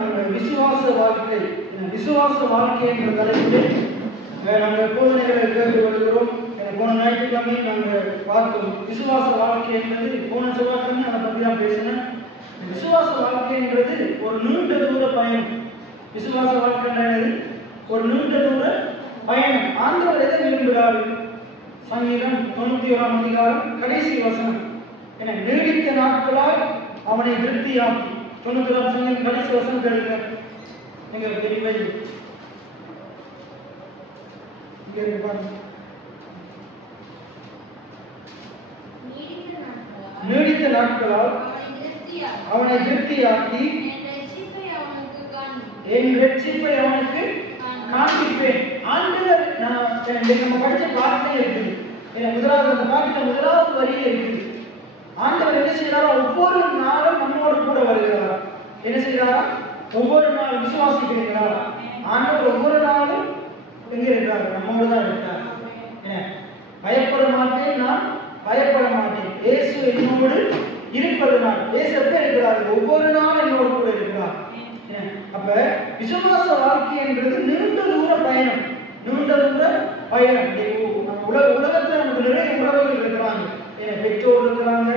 விசுவாச வாழ்க்கை விசுவாச வாழ்க்கை என்ற தலைப்பில் நாங்கள் போதனைகளை கேட்டு வருகிறோம். போன ஞாயிற்றுக்கிழமை நாங்கள் பார்த்தோம் விசுவாச வாழ்க்கை என்பது. போன செவ்வாய்க்கிழமை அதை பற்றி தான் பேசினேன். விசுவாச வாழ்க்கை என்பது ஒரு நீண்ட தூர பயணம். விசுவாச வாழ்க்கை ஒரு நீண்ட தூர பயணம். ஆண்டவர் எதை விரும்புகிறார்? சங்கீதம் 91ஆம் அதிகாரம் கடைசி வசனம், என நீடித்த நாட்களால் அவனை திருப்தியாக்கி. 91ஆம் சங்கீதம் கடைசி வசனம் கேளுங்க. நீங்க தெரியவை நீடித்த நாட்களால் அவனை திருப்தியாக்கி என் ரட்சிப்பை அவனுக்கு காண்பிப்பேன். ஆண்டவர் நம்ம படிச்ச பாட்டிலே இருக்குது. முதலாவது அந்த பாட்டில முதலாவது வரியே இருக்குது. ஆண்டவர் என்ன செய்யறாரோ ஒவ்வொரு நாளும் நம்மோடு கூட வருகிறார். என்ன செய்யறாரா? ஒவ்வொரு நாளும் விசுவாசிக்கிறீங்களா? ஆண்டவர் ஒவ்வொரு நாளும் எங்க இருக்கிறார்? நம்மோடு தான் இருக்கிறார். பயப்பட மாட்டேன், நான் பயப்பட மாட்டேன், இயேசு என்னோடு இருப்பதனால். இயேசு எப்ப இருக்கிறார்? ஒவ்வொரு நாளும் என்னோடு கூட இருக்கிறார். அப்ப விசுவாச வாழ்க்கை என்பது நீண்ட தூர பயணம். நீண்ட தூர பயணம். உலகத்துல நமக்கு நிறைய உறவுகள் இருக்கிறாங்க. பெற்றோர் இருக்கிறாங்க,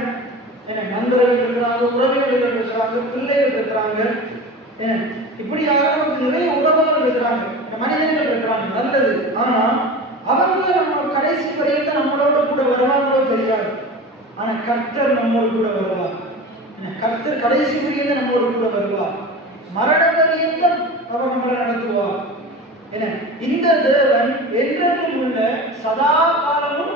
நண்பர்கள் இருக்கிறாங்க, உறவினர்கள் இருக்கிறாங்க, பிள்ளைகள் இருக்கிறாங்க. இப்படியாக நமக்கு நிறைய உறவுகள் இருக்கிறாங்க, மனிதர்கள் இருக்கிறாங்க. நல்லது. ஆனா அவங்க நம்ம கடைசி வரையும் நம்மளோட கூட வருவாங்களோ தெரியாது. ஆனா கர்த்தர் நம்மோடு கூட வருவார். கர்த்தர் கடைசி வரையும் நம்மோடு கூட வருவார். மரண வரையும் அவர் நம்மளை நடத்துவார். இந்த தேவன் என்றென்றும் உள்ள சதா காலமும்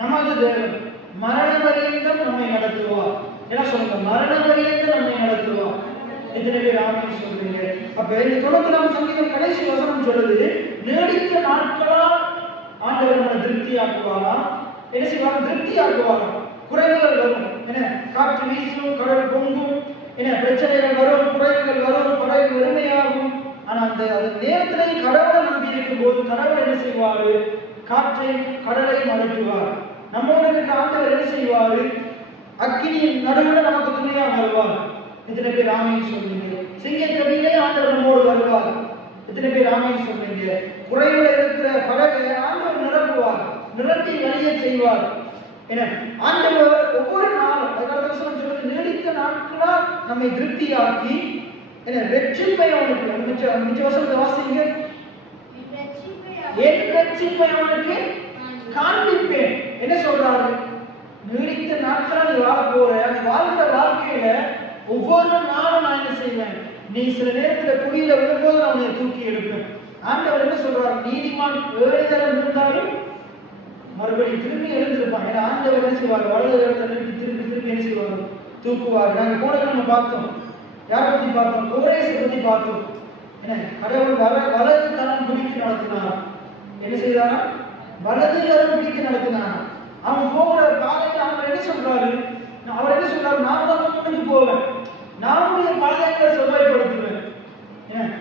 நமது தேவன். மரண வரையும் நம்மை நடத்துவார். என்ன சொல்லுங்க? மரண வரையும் நம்மை நடத்துவார். எத்தனை பேர் ஆமென் சொல்றீங்க? அப்ப இந்த 91ஆம் சங்கீதம் கடைசி வசனம் சொல்லுது, நீடித்த நாட்களால் ஆண்டவர் நம்மை திருப்தியாக்குவாரா? என்ன செய்வாங்க? திருப்தியாக்குவாரா? குறைவுகள் வரும், காற்று வீசும், கடல் பொங்கும், பிரச்சனைகள் வரும், குறைவுகள் வரும், படகு வெறுமையாகும். ஆனா அந்த நேரத்திலேயும் கடவுளை நம்பி இருக்கும் போது கடவுள் என்ன செய்வாரு? காற்றையும் கடலையும் அனுப்புவார். நம்மோடு இருக்கிற ஆண்டவர் என்ன செய்வாரு? அக்கினியின் நடுவில் நமக்கு துணையா வருவார். எத்தனை பேர் ஆமென் சொல்றீங்க? சிங்கக்கவியிலே ஆண்டவர் நம்மோடு வருவார். எத்தனை பேர் ஆமென் சொல்றீங்க? குறைவுல இருக்கிற படகை ஆண்டவர் நிரப்புவார், நிரப்பி வழியை செய்வார். ஆண்டவர் ஒவ்வொரு நாளும் சொல்றது நீடித்த நாட்களால் நம்மை திருப்தியாக்கி ரட்சிப்பை அவனுக்கு மிச்ச வசனத்தை வாசிங்க. என் ரட்சிப்பை அவனுக்கு காண்பிப்பேன். என்ன சொல்றாரு? நீடித்த நாட்களால் நீ வாழ போற, அந்த வாழ்கிற வாழ்க்கையில ஒவ்வொரு நாளும் நான் என்ன செய்வேன்? நீ சில நேரத்துல குடியில விழும்போது நான் உன்னை தூக்கி எடுப்பேன். ஆண்டவர் என்ன சொல்றாரு? நீதிமான் 7 தரம் இருந்தாலும் மறுபடியும் திரும்பி எழுந்திருப்பான். ஏன்னா ஆண்டவர் என்ன செய்வார்? வலது இடத்துல திரும்பி திரும்பி என்ன செய்வார்? தூக்குவார். நாங்க கூட நம்ம பார்த்தோம். யாரை பத்தி பார்த்தோம்? கோரேசை பத்தி பார்த்தோம். கடவுள் வலது கரம் பிடித்து நடத்தினார். என்ன செய்தாரா? வலது கரம் பிடித்து நடத்தினார். அவன் போகிற பாதையில் அவர் என்ன சொல்றாரு? அவர் என்ன சொல்றாரு? நான் தான் முன்னுக்கு போவேன், நானுடைய பாதைகளை செவ்வாய்ப்படுத்துவேன்.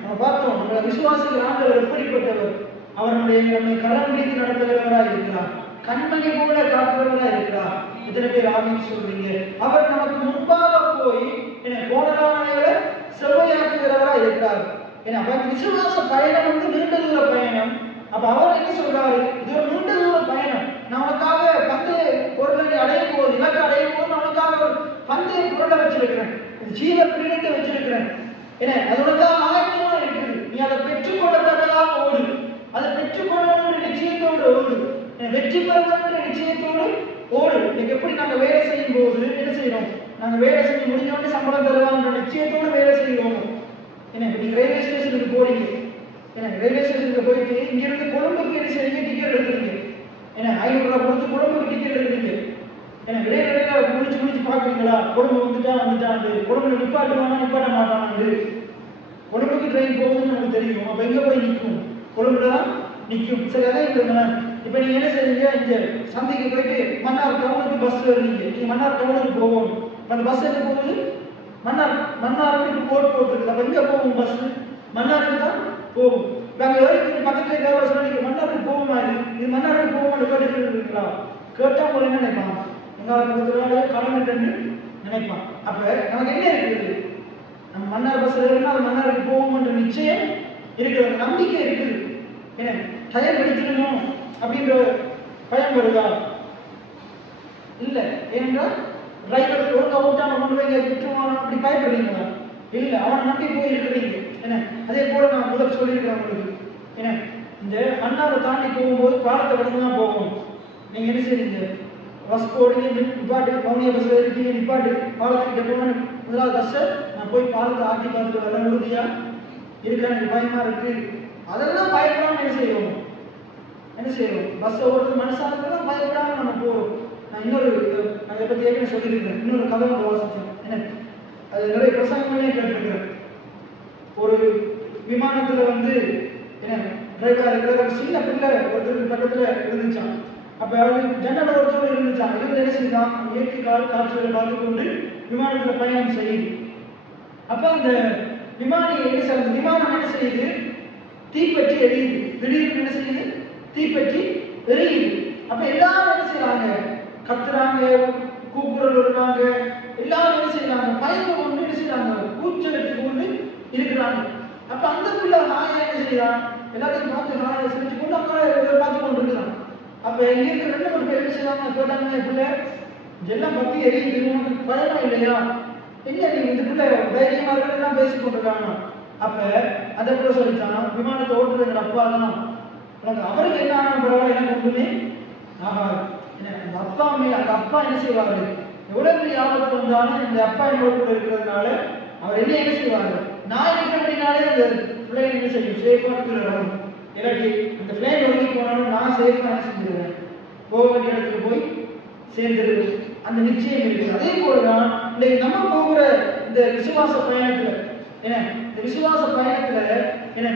நம்ம பார்த்தோம், நம்ம விசுவாசிகள் ஆண்டவர் எப்படிப்பட்டவர்? அவர் நம்மை கரம் பிடித்து நடத்துகிறவராக இருக்கிறார், கண்மணி போல காக்கிறவராக இருக்கிறார். இத்தனை பேர் ஆமென் சொல்றீங்க? அவர் நமக்கு முன்பாக போய் போனதானங்களை செவ்வாயாக்குகிறவராக இருக்கிறார். விசுவாச பயணம் நீண்ட தூர பயணம். அப்ப அவர் என்ன சொல்றாரு? இது ஒரு நீண்ட தூர பயணம். நமக்காக பந்தய பொருளை அடையும் போது, இலக்கு அடையும் போது நமக்காக ஒரு பந்தய பொருளை வச்சிருக்கிறேன், ஜீவ கிரீடத்தை வச்சிருக்கிறேன். அதோடதான் ஆயத்தமா இருக்குது. நீ அதை பெற்றுக்கொள்ளத்தக்கதாக ஓடு, அதை பெற்றுக்கொள்ளணும்ன்ற நிச்சயத்தோடு ஓடு, வெற்றி பெறணும்ன்ற நிச்சயத்தோடு ஓடு. இன்னைக்கு எப்படி நாங்க வேலை செய்யும் போது என்ன செய்யறோம்? நாங்க வேலை செஞ்சு முடிஞ்சோடனே சம்பளம் தருவாங்க நிச்சயத்தோடு வேலை செய்யணும். நீங்க ரயில்வே ஸ்டேஷனுக்கு போறீங்க, ரயில்வே ஸ்டேஷனுக்கு போயிட்டு இங்க இருந்து கொழும்புக்கு என்ன செய்றீங்க? டிக்கெட் எடுக்கிறீங்க. 500 ரூபாய் கொடுத்து கொழும்புக்கு டிக்கெட் எடுக்கிறீங்க. இடையில முடிச்சு பாக்குறீங்களா? கொழும்பு வந்துட்டான், கொழும்புல நிப்பாட்ட மாட்டானு. கொழும்புக்கு ட்ரெயின் போகுதுன்னு நமக்கு தெரியும். அப்ப எங்க போய் நிற்கும்? கொழும்புல தான் நிற்கும். சரி, அதான் இருக்குங்க. இப்ப நீங்க என்ன செய்றீங்க? இங்க சந்தைக்கு போயிட்டு மன்னார் டவுனுக்கு பஸ் வருவீங்க. நீங்க மன்னார் டவுனுக்கு போகணும். அந்த பஸ் எங்க போகுது? மன்னாருக்கு போட்டுருக்கு. அப்ப எங்க போகும் பஸ்? மன்னாருக்கு தான் போகும். நாங்க வரைக்கும் பக்கத்துல ஏதாவது சொன்னீங்க மன்னாருக்கு போகுமா? இது மன்னாருக்கு போகுமா? கேட்டுருக்கீங்களா? கேட்டா ஒரு என்ன நினைப்பான்? எங்க கடமை நினைப்பான். அப்ப நமக்கு என்ன இருக்குது? நம்ம மன்னார் பஸ்ல ஏறினா அது மன்னாருக்கு போகும்ன்ற நிச்சயம் இருக்குது, நம்பிக்கை இருக்குது. ஏன்னா டயர் வெடிச்சிடணுமோ அப்படின்ற பயம் வருதா? இல்லை. ஏனென்றால் டிரைவர் ஒழுங்கா ஓட்டாம கொண்டு போய் விட்டுருவான் அப்படி பயப்படுறீங்களா? இல்லை, அவனை நம்பி போய் இருக்கிறீங்க. என்ன அதே போல நான் முதல் சொல்லியிருக்கிறேன் உங்களுக்கு. ஏன்னா இந்த மன்னாரை தாண்டி போகும்போது பாலத்தை கடந்து தான் போகணும். நீங்க என்ன செய்றீங்க? பஸ் போடுங்க, நிப்பாட்டு, பவுனியா பஸ்ல இருக்கீங்க, நிப்பாட்டு, பாலத்துக்கிட்ட போகணும். முதலாவது பஸ்ஸை நான் போய் பாலத்தை ஆட்டி பார்த்துட்டு வரேன், உறுதியா இருக்கா, எனக்கு பயமா இருக்கு, அதெல்லாம் பயப்படாம என்ன செய்வோம்? என்ன செய்வோம்? பஸ் ஓடுறது மனசானதுலாம் பயப்படாம நம்ம போறோம். நான் இன்னொரு அதை பத்தி ஏற்கனவே சொல்லியிருக்கிறேன். இன்னொரு கதை ஒன்று வாசிச்சேன். என்ன அது நிறைய பிரசங்கங்களே கேட்டிருக்கிறேன். ஒரு விமானத்துல வந்து என்ன டிரைவரா இருக்கிற ஒரு சின்ன பிள்ளை ஒருத்தருக்கு பக்கத்துல இருந்துச்சான். அப்ப ஜன்னல் ஒருத்தோடு இருந்துச்சான். இருந்து என்ன செய்தான்? இயற்கை காட்சிகளை பார்த்து கொண்டு விமானத்துல பயணம் செய்யுது. அப்ப அந்த விமானம் என்ன செய்யுது? தீப்பற்றி எரியுது. திடீர்னு என்ன செய்யுது? தீப்பற்றி எரியுது. அப்ப எல்லாரும் என்ன செய்யறாங்க? கத்துறாங்க, கூக்குரல் விடுறாங்க, எல்லாரும் என்ன செய்யறாங்க? பயந்து கொண்டு என்ன செய்யறாங்க? கூச்சலிட்டு கொண்டு இருக்கிறாங்க. அப்ப அந்த பிள்ளை ஹாயா என்ன செய்யறான்? எல்லாத்தையும் பார்த்து ஹாயா செஞ்சு கொண்டு அக்கா பார்த்து கொண்டு இருக்கிறான். அப்ப இங்க இருக்கிற 2 பேர் என்ன செய்யறாங்க? கேட்டாங்க, பிள்ளை எல்லாம் பத்தி எரியுது, உனக்கு பயமா இல்லையா? இல்ல, நீங்க இந்த பிள்ளை தைரியமா எல்லாம் பேசி கொண்டிருக்காங்க. அப்ப அந்த பிள்ளை சொல்லிட்டான், விமானத்தை ஓட்டுறது எங்க அப்பா தான், உனக்கு அவருக்கு என்ன ஆனா பரவாயில்ல, எனக்கு ஒன்றுமே ஆகாது. அந்த அப்பா என்ன செய்வாரு? எவ்வளவு பெரிய ஆபத்து வந்தாலும் இந்த அப்பா என்னோட கூட இருக்கிறதுனால அவர் என்ன செய்வாரு? நான் இருக்கிறபடினாலே அந்த பிள்ளைங்க என்ன செய்யும்? சேஃபா இருக்கணும். இல்லாட்டி அந்த பிள்ளைங்க ஒதுங்கி போனாலும் நான் சேஃபா என்ன செஞ்சிருவேன்? போக வேண்டிய இடத்துக்கு போய் சேர்ந்துருவேன். அந்த நிச்சயம் இருக்கு. அதே போலதான் இன்னைக்கு நம்ம போகிற இந்த விசுவாச பயணத்துல இந்த விசுவாச பயணத்துல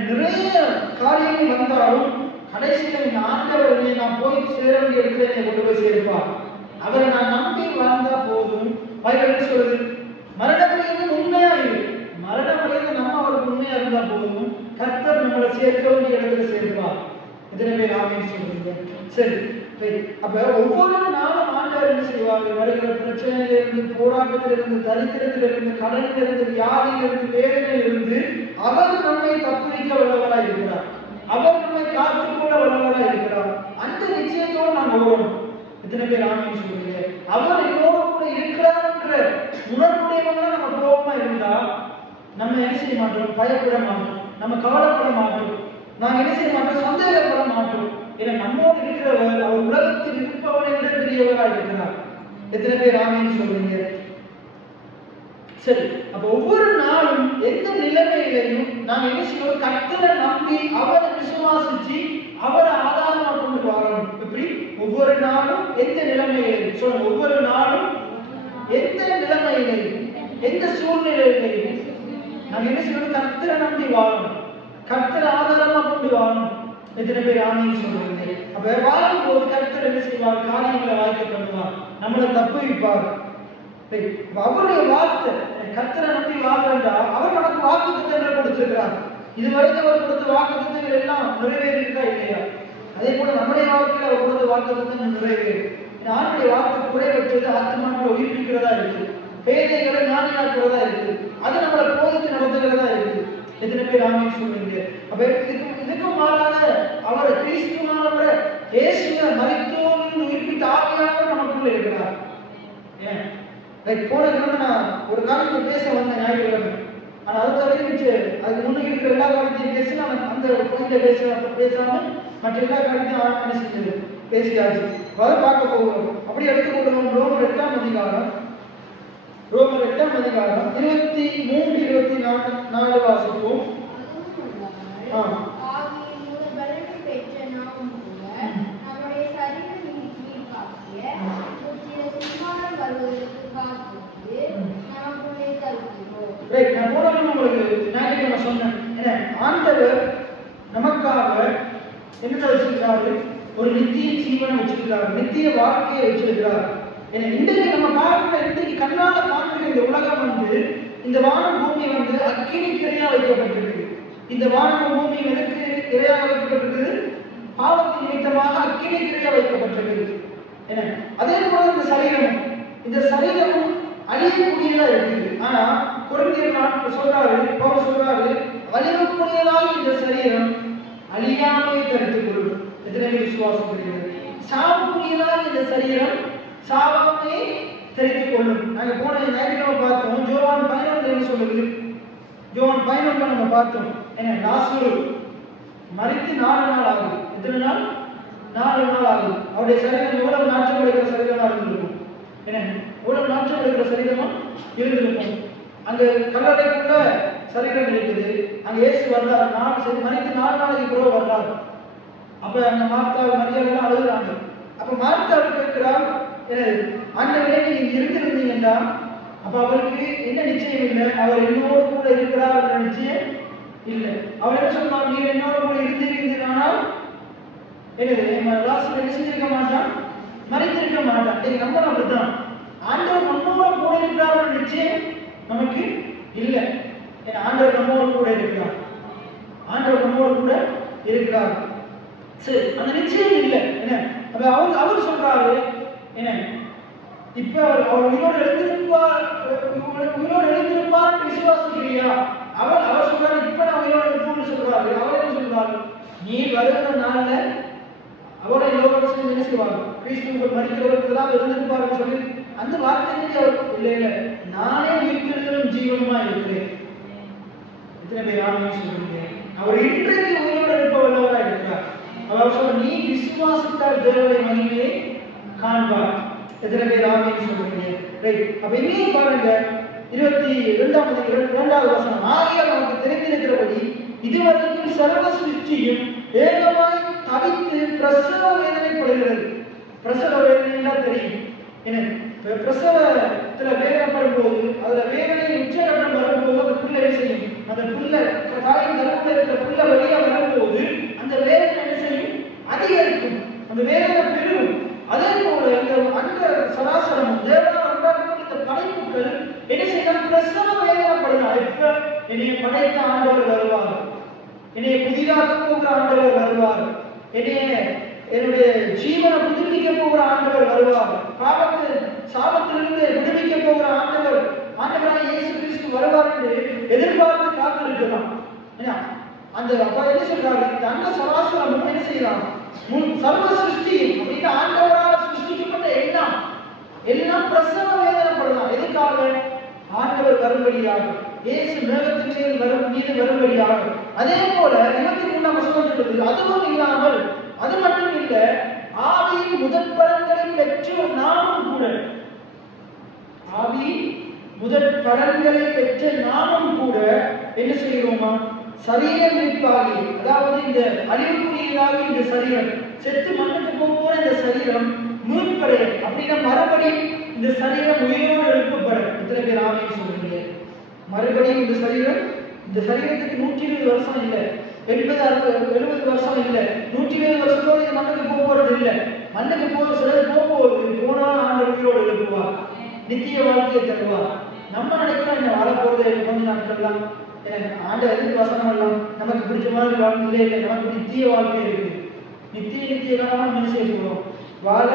நிறைய காரியங்கள் வந்தாலும் கடைசியில் இந்த ஆண்டவர் நான் போய் சேர வேண்டிய இடத்துல என்னை கொண்டு போய் சேர்ப்பார். அவரை நான் நம்பி வாழ்ந்தா போதும். பைபிள் சொல்லுது, மரணமடைந்து உண்மையா இருக்கு. மரணமடைந்து நம்ம அவருக்கு உண்மையா இருந்தா போதும், கர்த்தர் நம்மளை சேர்க்க வேண்டிய இடத்துல சேர்ப்பார். எத்தனை பேர் ஆமென் சொல்றீங்க? சரி, அப்ப ஒவ்வொரு நாளும் ஆண்டவர் என்ன செய்வாங்க? வருகிற பிரச்சனையிலிருந்து, போராட்டத்திலிருந்து, தரித்திரத்திலிருந்து, கடனிலிருந்து, வியாதியிலிருந்து, வேதனையிலிருந்து அவர் நம்மை தப்புவிக்க வல்லவராய் இருக்கிறார். அவர் நம்மை காத்துக்கொள்ள வல்லவராய் இருக்கிறார். அந்த நிச்சயத்தோடு நாம் ஓடணும். எத்தனை பேர் ஆமென் சொல்றீங்க? அவர் என்னோட கூட இருக்கிறார் என்ற உணர்வுடையவங்களா நம்ம கோபமா இருந்தா நம்ம என்ன செய்ய மாட்டோம்? பயப்பட மாட்டோம், நம்ம கவலைப்பட மாட்டோம், நாங்க என்ன செய்ய மாட்டோம்? சந்தேகப்பட மாட்டோம். ஏன்னா நம்மோடு இருக்கிறவர் அவர் உலகத்தில் இருப்பவனை விட பெரியவராக இருக்கிறார். எத்தனை பேர் ஆமென் சொல்றீங்க? சரி, அப்ப ஒவ்வொரு நாளும் எந்த நிலைமையிலையும் நாங்க என்ன செய்யணும்? கர்த்தரை நம்பி அவரை விசுவாசிச்சு அவரை ஆதாரமா கொண்டு வரணும். எப்படி? ஒவ்வொரு நாளும் எந்த நிலைமையிலையும் சொல்லுங்க. ஒவ்வொரு நாளும் எந்த நிலைமையிலையும், எந்த சூழ்நிலையிலையும் நாங்க என்ன செய்யணும்? கர்த்தரை நம்பி வாழணும், கர்த்தரை ஆதாரமா கொண்டு வாழணும். எத்தனை பேர் ஆமென் சொல்றீங்க? அப்ப வாழும் போது கர்த்தர் என்ன செய்வார்? காரியங்களை வாய்க்க பண்ணுவார், நம்மளை தப்புவிப்பார். அவருடைய வார்த்தை கர்த்தரை நம்பி வாழ்றா அவர் நமக்கு வாக்குத்தத்தங்களை கொடுத்திருக்கிறார். இதுவரைக்கும் அவர் கொடுத்த வாக்குத்தத்தங்கள் எல்லாம் நிறைவேறி இருக்கா இல்லையா? அதே போல நம்முடைய வாழ்க்கையில் அவர் கொடுத்த வாக்குத்தத்தங்கள் நிறைவேறும். ஆண்டுடைய வாக்கு குறைவற்றது, ஆத்மாக்களை உயிர்ப்பிக்கிறதா இருக்கு, பேதைகளை ஞானியாக்குறதா இருக்கு, அது நம்மளை போதித்து நடத்துகிறதா இருக்கு. எத்தனை பேர் ஆமென் சொல்றீங்க? அப்ப இதுக்கும் மாறாக அவர் கிறிஸ்துவானவரை இயேசுவை மரித்தோரிலிருந்து உயிர்ப்பித்த ஆவியானவர் நமக்குள்ள இருக்கிறார். ஏன் போன கிழமை நான் ஒரு காரியத்தை பேச வந்தேன், ஞாயிற்றுக்கிழமை. ஆனா அதை தவிர்த்து அதுக்கு முன்னாடி இருக்கிற எல்லா காரியத்தையும் பேசி நான் அந்த பாயிண்ட பேசாம மற்ற எல்லா காரியத்தையும் என்ன செஞ்சது பேசியாச்சு. அதை பார்க்க போகிறோம். அப்படி எடுத்துக்கொள்ளும் ரோமர் 8ஆம் அதிகாரம் 23, 24 வாசிப்போம். நான் உங்களுக்கு ஞாயிற்றுக்கிழமை சொன்னேன், ஆண்டவர் நமக்காக என்ன வச்சிருக்காரு? ஒரு நித்திய ஜீவனை வச்சிருக்காரு, நித்திய வாழ்க்கையை வச்சிருக்கிறார். இன்றைக்கு நம்ம பார்க்கிற, இன்றைக்கு கண்ணால பார்க்கிற இந்த உலகம் வந்து, இந்த வானம் பூமி வந்து அக்கினி கிரையா வைக்கப்பட்டிருக்கு. இந்த வானம் பூமி எதற்கு கிரையாக வைக்கப்பட்டிருக்குது? பாவத்தின் நிமித்தமாக அக்கினி கிரையா வைக்கப்பட்டிருக்குது. அதே போல இந்த சரீரமும் அழியக்கூடியதா இருக்குது. ஆனா கொரிந்தியர் சொல்றாரு, பவுல் சொல்றாரு, அழியக்கூடியதாக இந்த சரீரம் அழியாமையை தடுத்துக் கொள்ளும். எத்தனை பேர் விசுவாசப்படுகிறது? சாவுக்குரியதாக இந்த சரீரம் சாவாமையை தடுத்துக் கொள்ளும். நாங்க போன ஞாயிற்றுக்கிழமை பார்த்தோம், யோவான் 11 என்ன சொல்லுது? யோவான் 11 நம்ம பார்த்தோம். என்ன, லாசரு மரித்து 4 நாள் ஆகுது. எத்தனை நாள்? 4 நாள் ஆகுது. அவருடைய சரீரம் எவ்வளவு நாற்றம் எடுக்கிற சரீரமா இருந்திருக்கும்? என்ன, எவ்வளவு நாற்றம் எடுக்கிற சரீரமா இருந்திருக்கும்? அங்க கல்லறைக்குள்ள சரீரம் இருக்குது. அங்க இயேசு வர்றாரு, மரித்து 4 நாளைக்கு பிறகு வர்றாரு. அப்ப அங்க மார்த்தா மரியாதை அழுகுறாங்க. அப்ப மார்த்தா கேட்கிறார், ஆண்டவரே நீங்க இருந்திருந்தீங்கன்னா, அப்ப அவருக்கு என்ன நிச்சயம் இல்லை, அவர் என்னோடு கூட இருக்கிறார் நிச்சயம் இல்லை. அவர் என்ன சொன்னார்? நீங்க என்னோட கூட இருந்திருந்தீங்கன்னா லாஸ்ட் என்ன செஞ்சிருக்க மாட்டான், மறைத்திருக்க மாட்டான். நம்ம அப்படித்தான், ஆண்டவர் நம்மோட கூட இருக்கிறார் நிச்சயம் நமக்கு இல்லை. ஆண்டவர் நம்மோட கூட இருக்கிறார், ஆண்டவர் நம்மோட கூட இருக்கிறார். சரி, அந்த நிச்சயம் இல்லை. என்ன, அப்ப அவர் சொல்றாரு, என்ன, இப்ப அவர் உயிரோடு எழுந்திருப்பார், உயிரோடு எழுந்திருப்பார் விசுவாசிக்கிறியா? அவர் சொல்றாரு, இப்ப நான் உயிரோடு இருப்போம்னு சொல்றாரு. அவர் என்ன சொல்றாரு? நீ வருகிற நாள்ல அவரை யோகத்தில் என்ன செய்வாங்க? கிறிஸ்துவுக்குள் மரிக்கிறவர்களெல்லாம் இருந்திருப்பாருன்னு சொல்லி அந்த வார்த்தையிலே அவர் இல்லை இல்லை, நானே உயிர்த்தெழுதலும் ஜீவனுமா இருக்கிறேன். எத்தனை பேர் ஆமென் சொல்றீங்க? அவர் இன்றைக்கு உயிரோடு இருப்ப வல்லவராக இருக்கிறார். அவர் சொல்ற, நீ விசுவாசித்தால் தேவனுடைய மகிமையை காண்பார். எத்தனை பேர் ஆமென் சொல்றீங்க? ரைட். அப்ப இங்கே பாருங்க, 22வது வசனம், ஆகியால் நமக்கு தெரிந்திருக்கிறபடி இதுவரைக்கும் சர்வ சிருஷ்டியும் ஏகமாய் தவித்து பிரசவ வேதனைப்படுகிறது. பிரசவ வேதனை தெரியும். என்ன, பிரசவத்துல வேதனைப்படும் போது, அதுல வேதனை உச்சகட்டம் வரும்போது அந்த புள்ள என்ன செய்யும்? அந்த புள்ள தாயின் கருத்துல இருக்கிற புள்ள வழியா வரும்போது அந்த வேதனை என்ன செய்யும்? அதிகரிக்கும், அந்த வேதனை பெருகும். அதே போல அந்த சராசரமும் தேவனால் உண்டாக்கப்பட்ட இந்த படைப்புகள் என்ன செய்யணும்? பிரசவ வேதனைப்படுகிறார். எப்ப என்னை படைத்த ஆண்டவர் வருவார், என்னை புதிதாக போகிற ஆண்டவர் வருவார், என்னுடைய ஜீவனை புதுப்பிக்க போகிற ஆண்டவர் வருவார், சாபத்திலிருந்து விடுவிக்க போகிற ஆண்டவராக இயேசு கிறிஸ்து வருவார் என்று எதிர்பார்த்து காத்திருக்கலாம். அந்த அப்பா என்ன சொல்றாரு? அந்த சராசரமும் என்ன செய்யலாம்? சர்வ சிருஷ்டி அப்படின்னு ஆண்டவரால் சிருஷ்டிக்கப்பட்ட எல்லாம் பிரசவ வேதனைப்படலாம். எதுக்காக? ஆண்டவர் வரும்படியாக, இயேசு மேகத்தின் மீது வரும்படியாக. அதே போல 23ஆம் வசனம் சொல்லுது, அதுவும் இல்லாமல், அது மட்டும் இல்ல, ஆவியின் முதற் பலன்களை பெற்ற நாமும் கூட, ஆவியின் முதற் பலன்களை பெற்ற நாமும் கூட என்ன செய்கிறோமா? சரீர மீட்பாகி, அதாவது இந்த அழிவுக்குரியதாக இந்த சரீரம் செத்து மண்ணுக்கு போகிற இந்த சரீரம் மீட்படைய, அப்படின்னா மறுபடியும் இந்த சரீரம் உயிரோடு எழுப்பப்படும். எத்தனை பேர் ஆமென் சொல்றீங்க? மறுபடியும் இந்த சரீரத்துக்கு 120 வருஷம் இல்லை, 70 வருஷம் இல்லை, 120 வருஷத்தோடு இந்த மண்ணுக்கு போறது இல்லை. மண்ணுக்கு சிலர் போகும்போது போனால் ஆண்டவர் உயிரோடு எழுப்புவார், நித்திய வாழ்க்கையை தருவார். நம்ம நினைக்கிறோம் இந்த வாழப்போறது கொஞ்ச நாட்கள் தான், ஆண்டவர் எதுக்கு வசனம் எல்லாம் நமக்கு பிடிச்ச மாதிரி வாழ்க்கை இல்லை, நமக்கு நித்திய வாழ்க்கை இருக்கு. நித்திய காலமா நம்ம செய்வோம், வாழ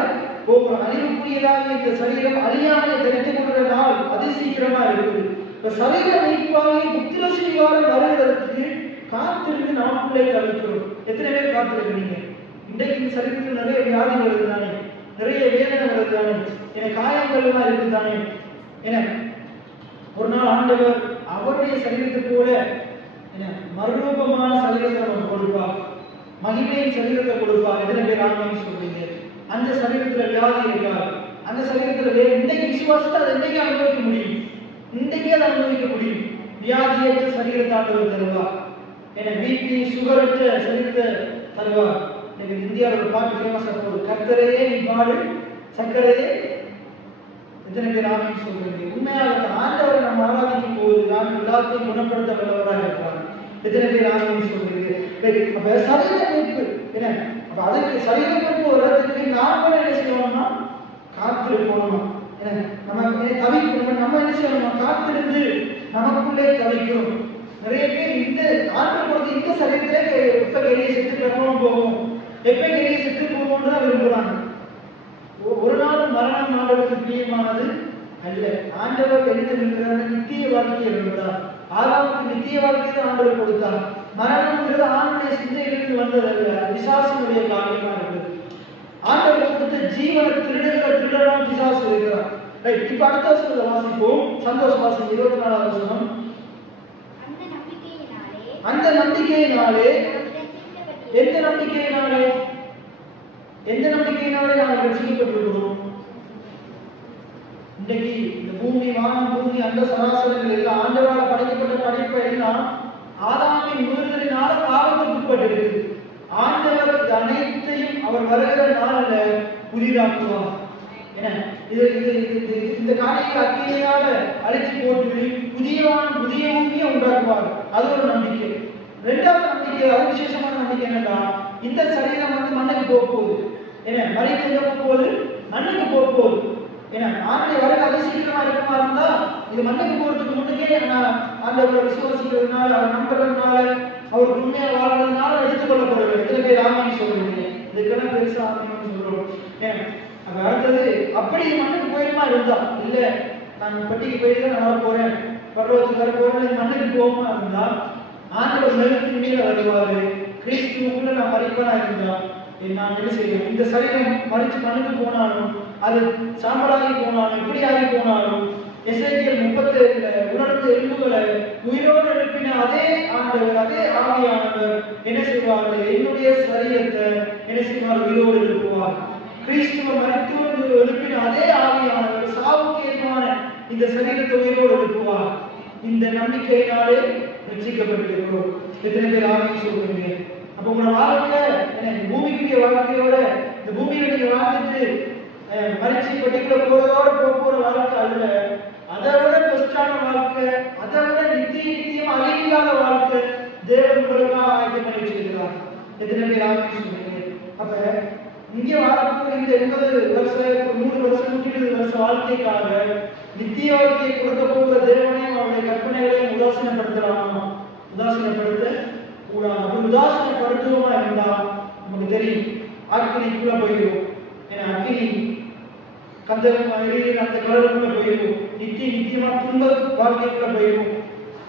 போகிறோம். அழிவுக்குரியதாக இந்த சரீரம் அழியாமல் தெரிந்து கொள்கிற நாள் அதி சீக்கிரமா இருக்குது. இப்ப சரீர மீட்பாகி புத்திரசீவாரம் வருகிறதுக்கு காத்திருந்து நமக்குள்ளே தவிர்க்கிறோம். எத்தனை பேர் காத்திருக்கிறீங்க? இன்றைக்கு இந்த சரீரத்தில் நிறைய வியாதி வருது தானே, நிறைய வேதனை வருது தானே, காயங்கள் எல்லாம் இருக்கு தானே. ஒரு நாள் ஆண்டவர் அவருடைய சரீரத்தை போல மறுரூபமான சரீரத்தை நமக்கு கொடுப்பார், மகிமையின் சரீரத்தை கொடுப்பார். எத்தனை பேர் ஆமென் சொல்றீங்க? அந்த சரீரத்துல வியாதி இருக்காது, அந்த சரீரத்துல இன்றைக்கு விசுவாசத்தை அதை இன்றைக்கு அனுபவிக்க முடியும், இன்றைக்கே அதை அனுபவிக்க முடியும். வியாதியற்ற சரீரத்தை ஆண்டவர் தருவார். பிபி சுகரற்ற சரீரத்தை தருவார். இந்தியாவில் ஒரு பாட்டு ஃபேமஸா போகுது, கர்த்தரையே நீ பாடு சக்கரையே. எத்தனை பேர் ஆமென் சொல்றீங்க? உண்மையாக ஆண்டவரை நம்ம ஆராதிக்கும் போது நாம் எல்லாத்தையும் குணப்படுத்த வல்லவராக இருக்கிறார். எத்தனை பேர் ஆமென் சொல்றீங்க? அப்ப சரீர மீட்பு என்ன? அப்ப அதற்கு சரீர மீட்பு வர்றதுக்கு நாம என்ன செய்யணும்னா காத்திருக்கணும். நம்ம தவிக்கணும், நம்ம என்ன செய்யணுமா? காத்திருந்து நமக்குள்ளே தவிக்கிறோம். நிறைய பேர் இந்த ஆண்டு பொறுத்து இந்த சரீரத்திலே எப்ப வெளியே செத்து பெறணும் போகும், எப்ப வெளியே செத்து போகணும்னு தான் விரும்புறாங்க. ஒரு நாள் மரணம் ஆண்டவருக்கு பிரியமானது அல்ல. ஆண்டவர் என்ன சொல்கிறார்? நித்திய வாழ்க்கையை கொடுத்தார். ஆதாமுக்கு நித்திய வாழ்க்கையை தான் ஆண்டவர் கொடுத்தார். மரணம்ங்கிறது ஆணுடைய சிந்தையிலிருந்து வந்ததல்ல, பிசாசினுடைய காரியமா இருக்குது. ஆண்டவர் கொடுத்த ஜீவனை திருடனா பிசாசு இருக்கிறார். ரைட், இப்ப அடுத்த வசனத்தை வாசிப்போம். சந்தோஷ் வாசி 24வது வசனம். அந்த நம்பிக்கையினாலே எந்த நம்பிக்கையினாலே நாங்கள் ரட்சிக்கப்பட்டிருக்கிறோம்? இன்னைக்கு இந்த பூமி, வானம், பூமி, அந்த சராசரங்கள் எல்லாம் ஆண்டவரால் படைக்கப்பட்ட படைப்பு எல்லாம் ஆதாமின் மீறுதலினால பாவத்துக்கு உட்பட்டிருக்கு. ஆண்டவர் இது அனைத்தையும் அவர் வருகிற நாளில் புதிதாக்குவார். என்ன இது இது இது இந்த காரியத்தை அக்கினியால அழிச்சு போட்டு புதிய வானம் புதிய பூமியை உண்டாக்குவார். அது ஒரு நம்பிக்கை. ரெண்டாவது நம்பிக்கை, அது விசேஷமான நம்பிக்கை என்னன்னா, இந்த சரீரம் மண்ணுக்கு போக போகுது. என்ன மறைத்து போக போகுது, மண்ணுக்கு போக போகுது. ஏன்னா ஆண்டை வர அதை சீக்கிரமா இருக்குமா இருந்தா இது மண்ணுக்கு போறதுக்கு முன்னுக்கே ஆண்டவரை விசுவாசிக்கிறதுனால, அவர் நம்புறதுனால, அவர் உண்மையா வாழ்றதுனால எடுத்துக்கொள்ளப்படுவது. எத்தனை பேர் ஆமான்னு சொல்றீங்க? இதுக்கெல்லாம் பெருசா ஆமான்னு சொல்றோம். ஏன் அப்ப அடுத்தது, அப்படி இது மண்ணுக்கு போயிருமா இருந்தா, இல்ல நான் பட்டிக்கு போயிட்டு தான் நான் வர போறேன், பருவத்துக்கு வர போறேன், மண்ணுக்கு போகுமா இருந்தா ஆண்டவர் மேலத்தின் மேல வருவாரு. கிறிஸ்துவுக்குள்ள நான் மறிப்பனா இருந்தா நான் என்ன செய்வேன்? இந்த சரீரம் மறிச்சு மண்ணுக்கு போனாலும், அது சாம்பலாகி போனாலும், எப்படி ஆகி போனாலும், எசேக்கியேல் 37ல உணர்ந்த எலும்புகளை உயிரோடு எழுப்பின அதே ஆண்டவர், அதே ஆவியானவர் என்ன செய்வார்கள்? என்னுடைய சரீரத்தை என்ன செய்வார்? உயிரோடு எழுப்புவார். கிறிஸ்துவ மருத்துவ எழுப்பின அதே ஆவியானவர் சாவுக்கு ஏதுவான இந்த சரீரத்தை உயிரோடு எழுப்புவார். இந்த நம்பிக்கையினாலே ரட்சிக்கப்பட்டிருக்கிறோம். எத்தனை பேர் ஆவியை சொல்றீங்க? அப்ப உங்களோட வாழ்க்கை என்ன பூமிக்குரிய வாழ்க்கையோட இந்த பூமியில நீங்க வாழ்ந்துட்டு மறிச்சு பெட்டிக்குள்ள போறதோட போற வாழ்க்கை அல்ல. அதை விட பெஸ்டான வாழ்க்கை, அதை விட நித்தியம் அழிவில்லாத வாழ்க்கை தேவன் உங்களுக்காக ஆயத்தம் பண்ணி வச்சிருக்கிறார். எத்தனை பேர் ஆவியை சொல்றீங்க? அப்ப இங்க வாழக்கூடிய இந்த 80 வருஷம் 100 வருஷம் 120 வருஷம் வாழ்க்கைக்காக நித்திய வாழ்க்கையை கொடுக்க போகிற தேவனையும் அவருடைய கற்பனைகளையும் உதாசீனப்படுத்தலாமா? உதாசீனப்படுத்த கூடாது. அப்படி உதாசீனப்படுத்துவோமா இருந்தா நமக்கு தெரியும், அக்கினிக்குள்ள போயிடுவோம். ஏன்னா அக்கினி கந்தகம் அந்த கடலுக்குள்ள போயிடுவோம். நித்தியமா துன்ப வாழ்க்கைக்குள்ள போயிடுவோம்.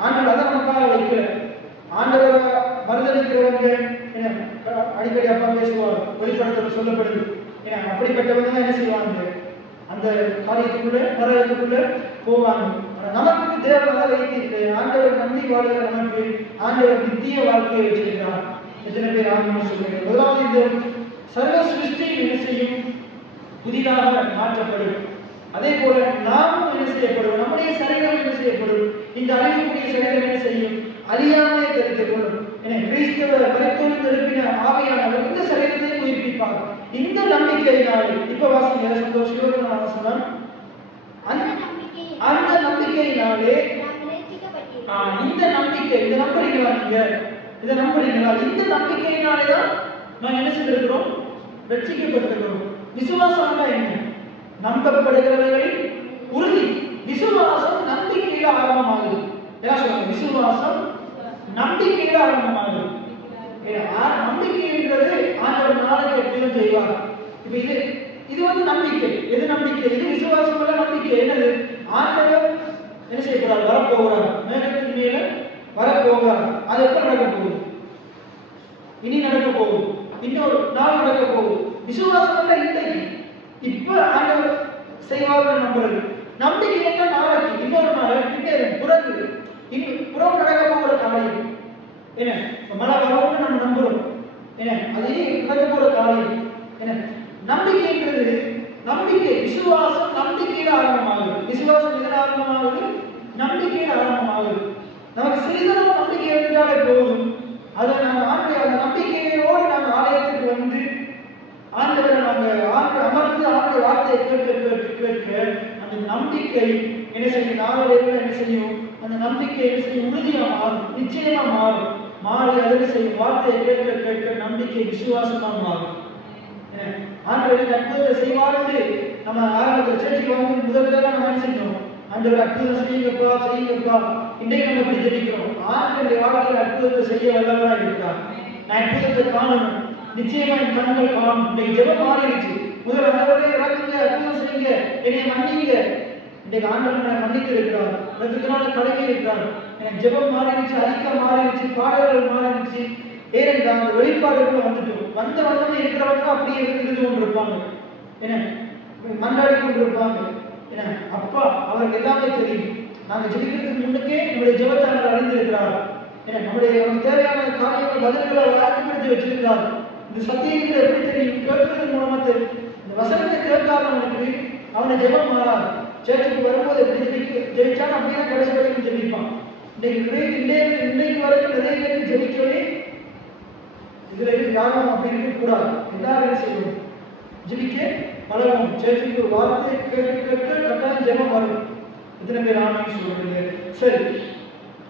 ஆண்டவர் அதை நமக்காக வைக்கல. ஆண்டவரை மறுதளிக்கிறவங்க என்ன அடிக்கடி அப்பா பேசுவார், வெளிப்படுத்த சொல்லப்படுது. ஏன்னா அப்படிப்பட்டவங்க என்ன செய்வாங்க? அந்த காரியத்துக்குள்ள நரகத்துக்குள்ள போவாங்க. நமக்கு தேவனாக வைத்திருக்கு. ஆண்டவர் நம்பி வாழ்கிற நமக்கு ஆண்டவர் நித்திய வாழ்க்கையை வச்சிருக்கிறார். எத்தனை பேர் ஆண்டவர் சொல்லுங்க? முதலாவது, இந்த சர்வ சிருஷ்டி என்ன செய்யும்? புதிதாக மாற்றப்படும். அதே போல நாமும் என்ன செய்யப்படும்? நம்முடைய சரீரம் என்ன செய்யப்படும்? இந்த அழிவுக்குரிய சரீரம் என்ன செய்யும்? அழியாமையை தெரிந்து கொள்ளும். கிறிஸ்தவ மருத்துவம் எழுப்பின ஆவியானவர் இந்த சரீரத்தை உயிர்ப்பிப்பார். இந்த நம்பிக்கையினாலே இப்ப வாசிங்க சந்தோஷம் வாசனம். அந்த நம்பிக்கையினாலே இந்த நம்பிக்கை, இதை நம்புறீங்களா? நீங்க இதை நம்புறீங்களா? இந்த நம்பிக்கையினாலேதான் நான் என்ன செய்திருக்கிறோம்? ரட்சிக்கப்பட்டிருக்கிறோம். விசுவாசம் என்ன? நம்பப்படுகிறவர்களின் உறுதி. விசுவாசம் நம்பிக்கையில ஆரம்பமாகுது. என்ன சொல்றாங்க? விசுவாசம் நம்பிக்கையில ஆரம்பமாகுது. நம்பிக்கைன்றது ஆண்டவர் நாளைக்கு எப்படியும் செய்வார். இப்ப இது நம்பிக்கை. எது நம்பிக்கை? இது விசுவாசம் உள்ள நம்பிக்கை. என்னது? ஆண்டவர் என்ன செய்ய போறார்? வரப்போகிறார். மேகத்தின் மேல வரப்போகிறார். அது எப்ப நடக்க போகுது? இனி நடக்க போகுது. இன்னொரு நாள் நடக்க போகுது. விசுவாசம் உள்ள இன்றைக்கு இப்ப ஆண்டவர் செய்வார்கள் நம்புறது. நம்பிக்கை என்ன? நாளைக்கு, இன்னொரு நாள், பிறகு புறம் நடக்க போகிற காரியம். என்ன மழை வரவுன்னு நம்ம நம்புறோம். என்ன அது நடக்க போற காரியம். என்ன நம்பிக்கைன்றது, நம்பிக்கை விசுவாசம் நம்பிக்கையில ஆரம்பமாகுது. விசுவாசம் எதில் ஆரம்பமாகுது? நம்பிக்கையில ஆரம்பமாகுது. நமக்கு சிறிதளவு நம்பிக்கை இருந்தாலே போதும். அதை நாங்கள் அந்த நம்பிக்கையோடு நாங்கள் ஆலயத்துக்கு வந்து ஆண்டவரை நாங்கள் அமர்ந்து ஆண்டு வார்த்தையை கேட்க அந்த நம்பிக்கை என்ன செய்யும்? நாளையில என்ன செய்யும்? அந்த நம்பிக்கை என்ன செய்யும்? உறுதியா மாறும், நிச்சயமா மாறும். மாறி அதில் செய்யும் வார்த்தையை கேட்க நம்பிக்கை விசுவாசமா மாறும். ஆண்டவர் அற்புதத்தை செய்வாரு. நம்ம ஆரம்பத்தில் சேர்த்துக்கு வந்து முதல்ல நம்ம என்ன செய்யணும்? ஆண்டவர் அற்புதம் செய்யுங்கப்பா. இன்றைக்கு நம்ம இப்படி தெரிவிக்கிறோம். ஆண்டவருடைய வாழ்க்கையில் அற்புதத்தை செய்ய வல்லவரா இருக்கிறார். நான் அற்புதத்தை காணணும், நிச்சயமா என் கண்கள் காணும். இன்னைக்கு ஜெபம் மாறிடுச்சு. முதல்ல ஆண்டவரே இறங்குங்க, அற்புதம் செய்யுங்க, என்னை மன்னிங்க, இன்றைக்கு ஆண்டவர் மன்னித்து இருக்கிறார், வெகுநாள் கழுவி இருக்கிறார், எனக்கு ஜெபம் மாறிடுச்சு, அறிக்கை மாறிடுச்சு, பாடல்கள் மாறிடுச்சு. ஏனென்றால் அந்த வெளிப்பாடுகள் வந்துட்டோம். வந்த வந்தமே இருக்கிறவங்க அப்படியே இருந்து கொண்டிருப்பாங்க, என்ன மன்றாடி கொண்டிருப்பாங்க. என்ன அப்பா அவருக்கு எல்லாமே தெரியும். நாங்கள் ஜெபிக்கிறதுக்கு முன்னுக்கே நம்முடைய ஜெபத்தை அவர் அறிந்திருக்கிறார். ஏன்னா நம்முடைய தேவையான காரியங்கள் பதில்களை அவர் ஆக்கிப்படுத்தி வச்சிருக்கிறார். இந்த சத்தியங்களை எப்படி தெரியும்? கேட்கறது மூலமா தெரியும். இந்த வசனத்தை கேட்காதவனுக்கு அவனை ஜெபம் மாறாது. சேர்ச்சுக்கு வரும்போது எப்படி ஜெயிச்சாலும் அப்படியே கடைசி வரைக்கும் ஜெபிப்பான். இன்னைக்கு வரைக்கும் நிறைய பேருக்கு ஜெபிக்கவே இதுல யாரும் அப்படி இருக்க கூடாது. எல்லாரும் செய்யணும், ஜெபிக்க பழகும். சேர்ச்சுக்கு ஒரு வார்த்தை கேட்டு கட்டாயம் ஜெபம் வரும். இத்தனை பேர் ஆணையம் சொல்றீங்க. சரி,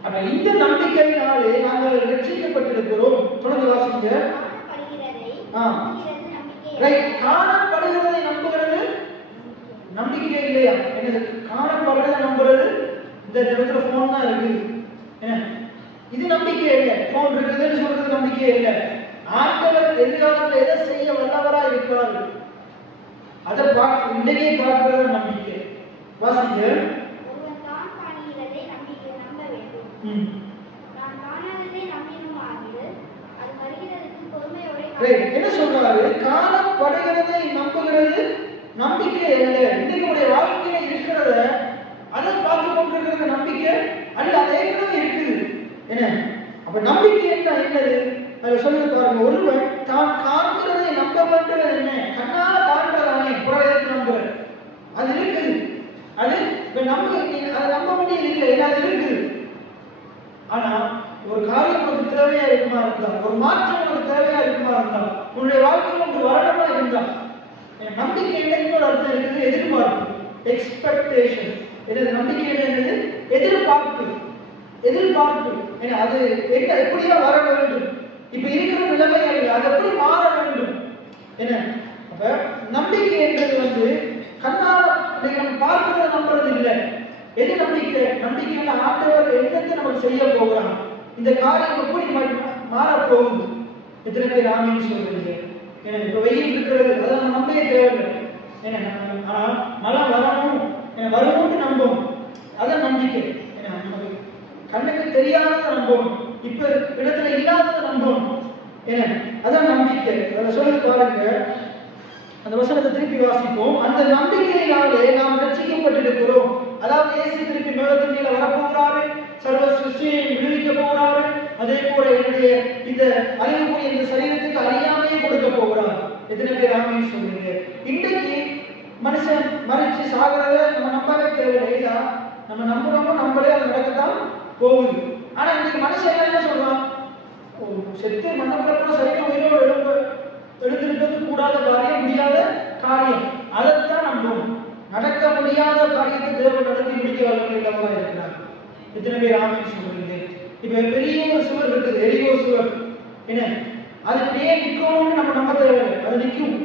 அப்ப இந்த நம்பிக்கையினாலே நாங்கள் ரட்சிக்கப்பட்டிருக்கிறோம். தொடர்ந்து வாசிங்க. காணப்படுகிறதை நம்புகிறது நம்பிக்கை இல்லையா? என்னது காணப்படுறதை நம்புறது? இந்த இடத்துல போன் தான் இருக்கு, என்ன இது நம்பிக்கை இல்லை. போன் இருக்குதுன்னு சொல்றது நம்பிக்கை இல்லை. ஆண்டவர் எதிர்காலத்தில் எதை செய்ய வல்லவரா இருக்கிறார் அதை பார்க்க இன்றைக்கே பார்க்கிறது நம்பிக்கை. வாசிங்க. என்ன சொல்றாரு? காணப்படுகிறதை நம்புகிறது நம்பிக்கை அல்ல. இன்றைக்கு வாழ்க்கையில இருக்கிறத அதை பார்த்து கொண்டிருக்கிறது நம்பிக்கை அல்ல, அது ஏற்கனவே இருக்குது. என்ன அப்ப நம்பிக்கை என்னது? அதை சொல்லுங்க பாருங்க. ஒருவன் தான் காண்கிறதை நம்ப வேண்டும். என்ன கண்ணால காண்கிறதானே புறத்தை நம்புறது, அது இருக்குது. அது அதை நம்ப வேண்டியது இல்லை, ஏன்னா அது இருக்குது. ஆனா ஒரு காரியம் உனக்கு தேவையா இருக்குமா இருந்தா, ஒரு மாற்றம் உனக்கு தேவையா இருக்குமா இருந்தா, உன்னுடைய வாழ்க்கையில் ஒரு வருடமா இருந்தா, நம்பிக்கை இன்னொரு அர்த்தம் இருக்குது, எதிர்பார்ப்பு, எக்ஸ்பெக்டேஷன். நம்பிக்கை என்னது? எதிர்பார்ப்பு. எதிர்பார்ப்பு அது என்ன எப்படியா வர வேண்டும், இப்ப இருக்கிற நிலைமை அல்ல, அது எப்படி மாற வேண்டும். என்ன அப்ப நம்பிக்கை என்றது கண்ணால் நம்ம பார்க்கிறத நம்புறது இல்லை. எது நம்பிக்கை? நம்பிக்கையில ஆண்டவர் என்னத்தை நமக்கு செய்ய போகிறான், இந்த காரியம் எப்படி மாறப்போகுது. எத்தனை பேர் ஆமீன் சொல்றீங்க? ஏன்னா இப்ப வெயில் இருக்கிறது, அதை நம்ம நம்பவே தேவையில்லை. ஏன்னா ஆனா மழை வரணும் வரும்னு நம்பும், அதான் நம்பிக்கை. ஏன்னா நமக்கு கண்ணுக்கு தெரியாததை நம்பும், இப்ப இடத்துல இல்லாததை நம்பும். ஏன்னா அதான் நம்பிக்கை. அதை சொல்லி பாருங்க. அந்த வசனத்தை திருப்பி வாசிப்போம். அந்த நம்பிக்கையினாலே நாம் ரட்சிக்கப்பட்டிருக்கிறோம். அதாவது இயேசு திருப்பி மேலத்தின் கீழே வரப்போகிறாரு, சர்வ சிருஷ்டியை விடுவிக்க போகிறாரு. அதே போல என்னுடைய இந்த அழிவுக்குரிய இந்த சரீரத்துக்கு அறியாமையே கொடுக்க போகிறார். எத்தனை பேர் ஆமீன் சொல்றீங்க? இன்றைக்கு மனுஷன் மறைச்சு சாகிறத நம்ம நம்பவே தேவையில்லை. நம்ம நம்புறோமோ நம்மளே அது நடக்கத்தான் போகுது. ஆனா இன்னைக்கு மனுஷன் என்ன சொல்றான்? செத்து மண்ணப்படத்துல சரீரம் உயிரோடு எழுந்திருக்கிறது கூடாத காரியம், முடியாத காரியம், அதைத்தான் நம்பும். நடக்க முடியாத காரியத்தை தேவன் நடத்தி முடிக்க வல்லவராக இருக்கிறார். எத்தனை பேர் ஆமீன் சொல்றீங்க? இப்ப பெரிய ஒரு சுவர் இருக்குது, எரிகோ சுவர். என்ன அது அப்படியே நிற்கணும்னு நம்ம நம்ப தேவையில்லை, அது நிற்கும்.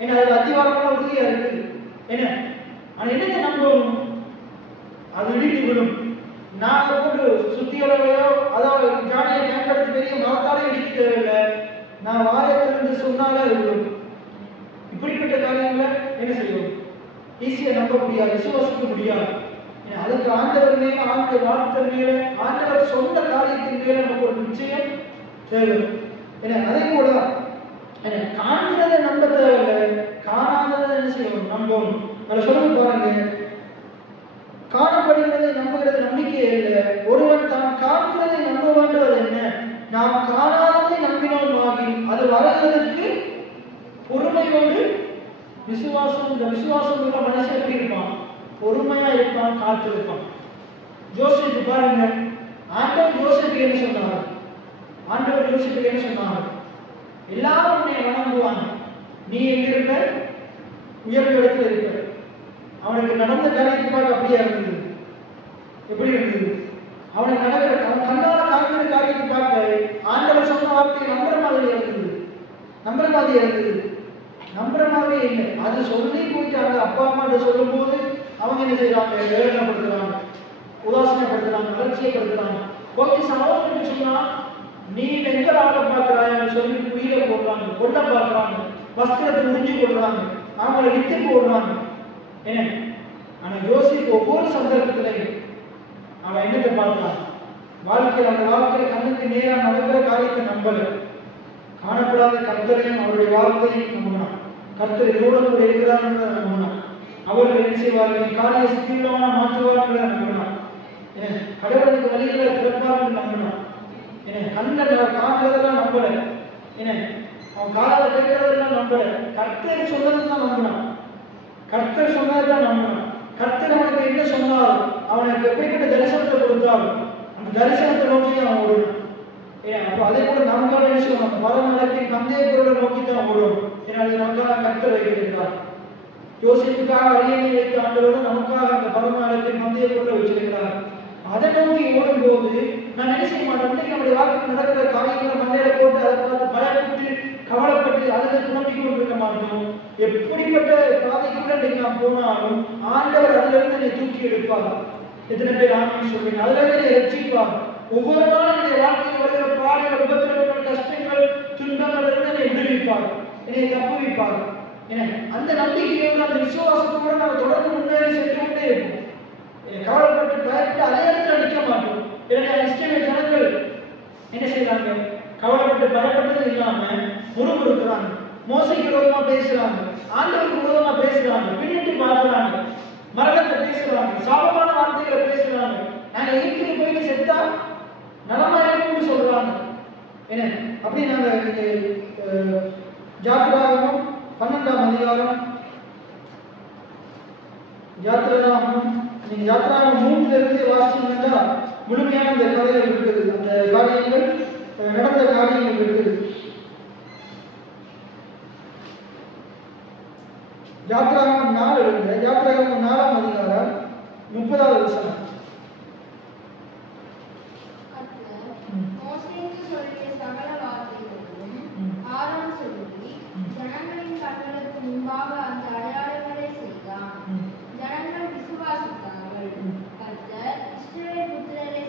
ஏன்னா அது அத்திவாரமான உறுதியா இருக்குது. என்ன ஆனா என்னத்தை நம்பணும்? அது இடித்து விடும். நான் போட்டு சுத்தி அளவையோ அதாவது ஜானையை பயன்படுத்தி பெரிய மரத்தாலே இடிக்க தேவையில்லை, நான் வாயத்திலிருந்து சொன்னாலே அது விடும். இப்படிப்பட்ட காரியங்களை என்ன செய்யும்? ஈஸியா நம்ப முடியாது, விசுவாசிக்க முடியாது. அதுக்கு ஆண்டவர் மேல, ஆண்டவர் வார்த்தை மேல, ஆண்டவர் சொந்த காரியத்தின் மேல நமக்கு ஒரு நிச்சயம் தேவை. அதே போல காண்கிறதை நம்ப தேவையில்லை, காணாததை என்ன செய்யணும்? நம்பணும். அதை சொல்லுங்க பாருங்க. காணப்படுகிறதை நம்புகிறது நம்பிக்கை இல்லை. ஒருவன் தான் காண்கிறதை நம்ப வேண்டுவது என்ன? நாம் காணாததை நம்பினோமாகி அது வருவதற்கு பொறுமையோடு விசுவாசம். இந்த விசுவாசம் உள்ள மனுஷன் எப்படி இருப்பான்? பொறுமையா இருப்பான், காத்திருப்பான். யோசேப்பு பாருங்க, ஆண்டவர் யோசேப்புக்கு என்ன சொன்னாங்க? ஆண்டவர் யோசேப்புக்கு என்ன சொன்னாங்க? எல்லாரும் உன்னை வணங்குவாங்க, நீ எங்க இருக்க? உயர்ந்த இடத்துல இருக்க. அவனுக்கு நடந்த காரியத்தை பார்க்க அப்படியே இருந்தது. எப்படி இருந்தது? அவனுக்கு நடக்கிற அவன் கண்ணால காக்கிற காரியத்தை பார்க்க ஆண்டவர் சொன்ன வார்த்தையை நம்புற மாதிரி இருந்தது. நம்புற மாதிரி இருந்தது, நம்புற மாதிரி இல்லை. அது சொல்லி போயிட்டாங்க. அப்பா அம்மா சொல்லும் போது அவங்க என்ன செய்யறாங்க? வேதனைப்படுத்துறாங்க, உதாசீனப்படுத்துறாங்க, அலட்சியப்படுத்துறாங்க. போய் சகோதரன் சொன்னா நீ எங்க ஆளை பார்க்கிறாய் சொல்லி குயில போடுறாங்க, கொல்ல பார்க்கறாங்க, வஸ்திரத்தை முடிஞ்சு போடுறாங்க, அவங்களை வித்து போடுறாங்க. என்ன ஆனா யோசிப்பு ஒவ்வொரு சந்தர்ப்பத்திலையும் அவன் என்னத்தை பார்த்தான்? வாழ்க்கையில் அந்த வாழ்க்கையில கண்ணுக்கு நேரா நடக்கிற காரியத்தை நம்பல. காணப்படாத கர்த்தரையும் அவருடைய வார்த்தையும் நம்பினான். கர்த்தர் இதோட கூட இருக்கிறார் நம்பினான். அவர்கள் என்ன செய்வார்கள்? காரிய சித்திரமான மாற்றுவார்கள் நம்பினான். கடவுளுக்கு வழிகளை திறப்பார்கள் நம்பினான். கண்கள் காண்கிறதெல்லாம் நம்பல. அவன் காலால கேட்கறதெல்லாம் நம்பல. கர்த்தர் சொன்னதுதான் நம்பினான். கர்த்தர் சொன்னதுதான் நம்பினான். கர்த்தர் அவனுக்கு என்ன சொன்னாலும், அவனுக்கு எப்படிப்பட்ட தரிசனத்தை கொடுத்தாலும் அந்த தரிசனத்தை நோக்கி அவன் ஓடணும். அப்போ அதே போல நமக்காக என்ன சொல்லணும்? மரமலத்தின் பந்தய பொருளை நோக்கி தான் ஓடணும். ஏன்னா அது நமக்காக கர்த்தர் வைத்திருக்கிறார். யோசிப்புக்காக அரியணை வைத்த ஆண்டவர் நமக்காக அந்த மரமலத்தின் பந்தய பொருளை வச்சிருக்கிறார். அதை நோக்கி ஓடும்போது நான் என்ன செய்ய மாட்டேன்? நம்முடைய வாழ்க்கையில் நடக்கிற காரியங்களை மண்டையில போட்டு அதை பார்த்து பயப்பட்டு கவலைப்பட்டு அதில் துணப்பிக் கொண்டிருக்க மாட்டோம். எப்படிப்பட்ட பாதைக்குள்ள நாம் போனாலும் ஆண்டவர் அதுல இருந்து என்னை தூக்கி எடுப்பார். எத்தனை பேர் ஆமென் சொல்றீங்க? அதுல இருந்து என்னை ரட்சிப்பார். ஒவ்வொரு நாளும் என்னுடைய வாழ்க்கையில் வருகிற பாடுகள், உபத்திரவங்கள், கஷ்டங்கள், துன்பங்கள் இருந்து என்னை விடுவிப்பார், என்னை தப்புவிப்பார். அந்த நம்பிக்கையோடு அந்த விசுவாசத்தோடு நாம் தொடர்ந்து முன்னேறி சென்று கொண்டே இருப்போம். கவலைப்பட்டு பயப்பட்டு அதே இடத்துல நிற்க மாட்டோம். இஸ்ரவேல் ஜனங்கள் என்ன செய்யறாங்க? கவலைப்பட்டு பயப்பட்டது இல்லாம முறுமுறுக்கிறாங்க, மோசைக்கு விரோதமா பேசுறாங்க, ஆண்டவருக்கு விரோதமா பேசுறாங்க, பின்னிட்டு பார்க்கிறாங்க, மரணத்தை பேசுறாங்க, சாபமான வார்த்தைகளை பேசுறாங்க. நாங்க எகிப்துக்கு போயிட்டு செத்தா நலமாயிருக்கும்னு சொல்றாங்க. அப்படி நாங்க யாத்திராகமம் 12ஆம் அதிகாரம், யாத்திராகமம் நீங்க யாத்திராகமம் 3ல இருந்து வாசிச்சீங்கன்னா முழுமையான இந்த கதைகள் இருக்குது. அந்த காரியங்கள் நடந்த காரியங்கள் இருக்குது. யாத்திராகமம் 4 இருக்கு. யாத்திராகமம் 4ஆம் அதிகாரம் 30வது வசனம். முன்பாக அந்த அடையாளங்களை செய்தான். ஜனங்கள் விசுவாசித்தார்கள். கர்த்தர் இஸ்ரவேல் புத்திரரை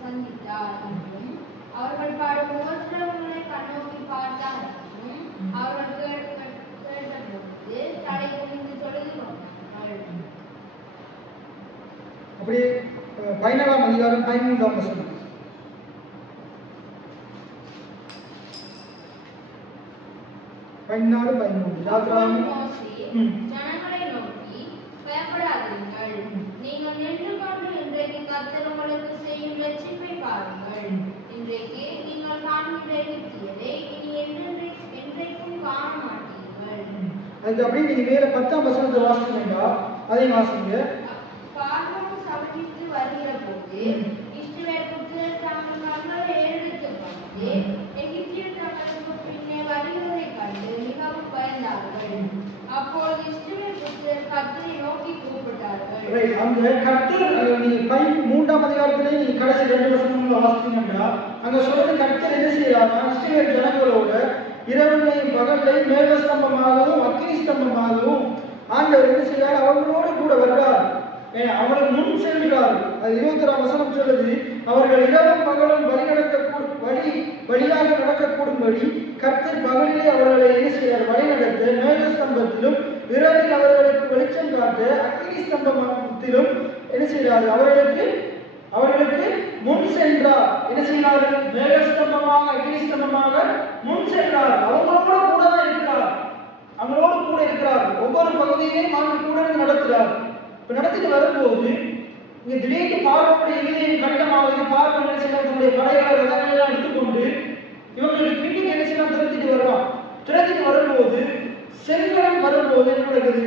சந்தித்தார் என்றும் அவர்கள் பாடும் உபத்திரவங்களை கண்ணோக்கி பார்த்தார் என்றும் அவர்கள் கேட்டபோது தலை குனிந்து தொழுது கொண்டார்கள். அப்படியே 14ஆம் அதிகாரம் 13ஆம் வசனம். ஜனங்களை நோக்கி பயப்படாதீர்கள், நீங்கள் நின்று கொண்டு இன்றைக்கு கர்த்தர் உங்களுக்கு செய்யும் ரட்சிப்பை பாருங்கள். இன்றைக்கு நீங்கள் காண்கிற எகிப்தியரை இனி என்றைக்கும் காண மாட்டீர்கள். அது அப்படியே நீங்க மேல 10ஆம் வசனத்தை வாசிச்சீங்கன்னா அதை வாசிங்க. பார்வோன் சபைக்கு வருகிற போது இஸ்ரவேல் புத்திரர் தங்கள் கண்களை ஏறெடுத்துக் கொண்டு எகிப்தியர் தங்களுக்கு பின்னே வருகிறதை கண்டு மிகவும் பயந்தார்கள். அப்போது இஸ்ரவேல் புத்திரர் கர்த்தரை நோக்கி கூப்பிட்டார்கள். அங்க கர்த்தர் நீங்க 3ஆம் அதிகாரத்திலே நீங்க கடைசி 2 வசனங்களை வாசிச்சீங்கன்னா அங்க சொல்றது கர்த்தர் என்ன செய்யறாருன்னா இஸ்ரவேல் ஜனங்களோட இரவுலையும் பகல்லையும் மேகஸ்தம்பமாகவும் அக்கினி ஸ்தம்பமாகவும் ஆண்டவர் என்ன செய்யறாரு? அவர்களோடு கூட வருகிறார். அவர்கள் முன் செல்கிறார். அது 21ஆம் வசனம் சொல்லுது, அவர்கள் இரவும் பகலும் வழியாக நடக்கக்கூடும்படி கர்த்தர் பகலிலே அவர்களை என்ன செய்கிறார்? வழி நடத்த மேகஸ்தம்பத்திலும் இரவில் அவர்களுக்கு வெளிச்சம் காட்ட அக்கினி ஸ்தம்பத்திலும் என்ன செய்கிறார்? அவர்களுக்கு முன் சென்றார். என்ன செய்கிறார்கள்? மேகஸ்தம்பமாக அக்கினி ஸ்தம்பமாக முன் சென்றார். அவங்களோட கூட தான் இருக்கிறார். அவங்களோடு கூட இருக்கிறார். ஒவ்வொரு பகுதியிலையும் அவர்கள் கூட நடத்துகிறார். இப்ப நடத்திட்டு வரும்போது இங்க திடீர்னு பார்வோனுடைய இதயம் கட்டமாக பார்வோன் என்ன செய்யலாம்? தன்னுடைய படைகளை ரதங்களெல்லாம் எடுத்துக்கொண்டு இவங்களுக்கு பின்னுக்கு என்ன செய்யலாம்? திரட்டிட்டு வருவான். திரட்டிட்டு வரும்போது செங்கடம் வரும்போது என்ன நடக்குது?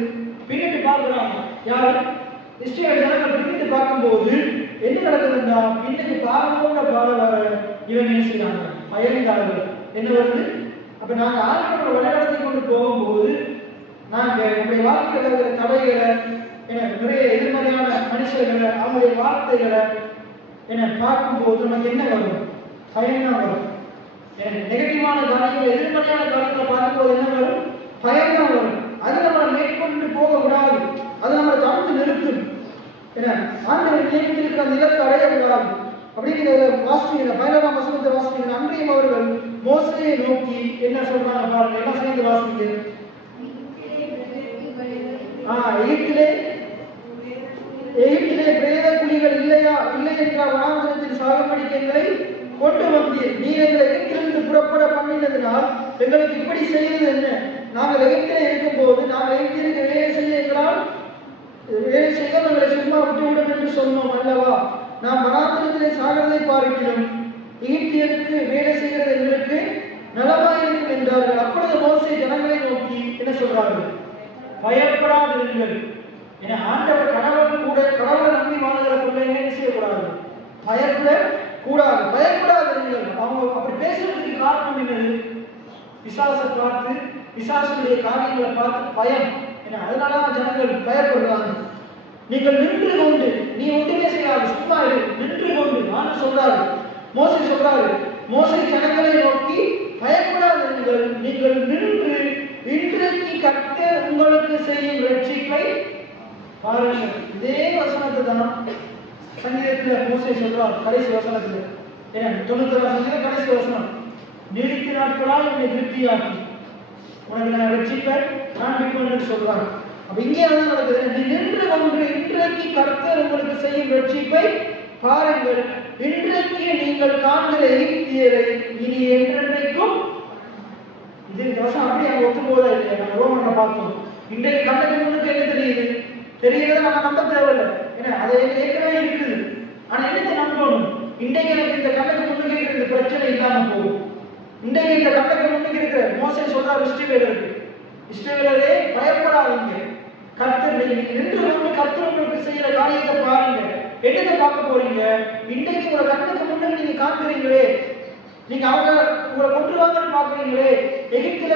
பின்னிட்டு பார்க்கிறாங்க. யாரு? இஸ்ரவேல் ஜனங்கள் பின்னிட்டு பார்க்கும்போது என்ன நடக்குதுன்னா பின்னுக்கு பார்வோன பாட வர இவங்க என்ன செய்யறாங்க? பயந்தார்கள். என்ன வருது? அப்ப நாங்க ஆட்களை வழிநடத்தி கொண்டு போகும்போது நாங்க நம்முடைய வாழ்க்கையில் இருக்கிற தடைகளை நிறைய எதிர்மறையான மனுஷர்களை அவங்களுடைய வார்த்தைகளை பார்க்கும்போது நமக்கு என்ன வரும்? பயம் தான் வரும். நெகட்டிவான காரியங்கள், எதிர்மறையான காரியங்களை பார்க்கும்போது என்ன வரும்? பயம் தான் வரும். அது நம்மளை மேற்கொண்டு போக விடாது. அது நம்மளை தடுத்து நிறுத்தும். ஆண்டவர் நியமித்திருக்கிற அந்த இலக்கு அடைய விடாது. அப்படின்னு வாசிக்கிறீங்க 15ஆம் வசனத்தை வாசிக்கிறீங்க. அன்றையும் அவர்கள் மோசேயை நோக்கி என்ன சொல்றாங்க பாருங்க. என்ன சேர்ந்து வாசிக்கிறீங்க? எகிப்திலே எகிப்திலே பிரேத குழிகள் இல்லையா இல்லை என்ற வனாந்தரத்தில் சாகுபடிக்கு எங்களை கொண்டு வந்தீர். நீர் எங்களை எகிப்திலிருந்து புறப்பட பண்ணினதினால் எங்களுக்கு இப்படி செய்வது என்ன? நாங்கள் எகிப்திலே இருக்கும் போது நாங்கள் எகிப்திற்கு வேலை செய்ய எங்களால் வேலை செய்ய நாங்களை சும்மா விட்டுவிடும் என்று சொன்னோம் அல்லவா? நாம் வனாந்தரத்திலே சாகிறதை பார்க்கிறோம், எகிப்தியருக்கு வேலை செய்கிறது எங்களுக்கு நலமாயிருக்கும் என்றார்கள். அப்பொழுது மோசே ஜனங்களை நோக்கி என்ன சொல்றார்கள்? பயப்படாதிருங்கள். என ஆண்டவர் கடவுளை நம்பி வாழ்கிற பிள்ளைங்க என்ன செய்யக்கூடாது? பயப்படக்கூடாது. பயப்படாதிருங்கள். அவங்க அப்படி பேசுறதுக்கு காரணம் என்னது? பிசாசை பார்த்து, பிசாசுடைய காரியங்களை பார்த்து பயம். ஏன்னா அதனாலதான் ஜனங்கள் பயப்படுறாங்க. நீங்கள் நின்று கொண்டு, நீ ஒன்றுமே செய்யாது, சும்மா இரு, நின்று கொண்டு நான் சொல்றாரு, மோசே சொல்றாரு, மோசே ஜனங்களை நோக்கி பயப்படாதிருங்கள், நீங்கள் நின்று இன்றைக்கு கர்த்தர் உங்களுக்கு செய்யும் ரட்சிப்பை பாருங்கள். இதே வசனத்தை தான் சங்கீதத்தில் மோசே சொல்றார் கடைசி வசனத்துல. ஏன்னா 90 சங்கீதம் கடைசி வசனம், நீடித்த நாட்களால் என்னை திருப்தியாக்கி உனக்கு நான் ரட்சிப்பை காண்பிப்பேன் என்று சொல்றாங்க. அப்ப இங்கே என்ன நடக்குது? நீ நின்று கொண்டு இன்றைக்கு கர்த்தர் உங்களுக்கு செய்யும் ரட்சிப்பை பாருங்கள், இன்றைக்கு நீங்கள் காண்கிற எகிப்தியரை இனி என்றென்றைக்கும். இது வசனம் அப்படி அங்க ஒத்து போதா இல்லையா? நம்ம ரோமன்ல பார்த்தோம். இன்றைக்கு கண்ணுக்கு முன்னுக்கு என்ன தெரியுது? தெரிகிறத நம்ம நம்ப தேவையில்லை. ஏன்னா அதை ஏற்கனவே இருக்குது. ஆனா என்னத்தை நம்பணும்? இன்றைக்கு எனக்கு இந்த கண்ணுக்கு முன்னுக்கு இருக்கிற பிரச்சனை இல்லாம போகும். இன்றைக்கு இந்த கண்ணுக்கு முன்னுக்கு இருக்கிற மோசே சொல்றார் இஸ்ரவேலருக்கு, இஸ்ரவேலரே பயப்படாதீங்க, கர்த்தர் நின்று கொண்டு கர்த்தர் உங்களுக்கு செய்யற காரியத்தை பாருங்க. என்னத்தை பார்க்க போறீங்க? இன்றைக்கு உங்க கண்ணுக்கு முன்னுக்கு நீங்க காண்கிறீங்களே, நீங்க அவங்க உங்களை கொண்டுருவாங்கன்னு பாக்குறீங்களே, எகிப்துல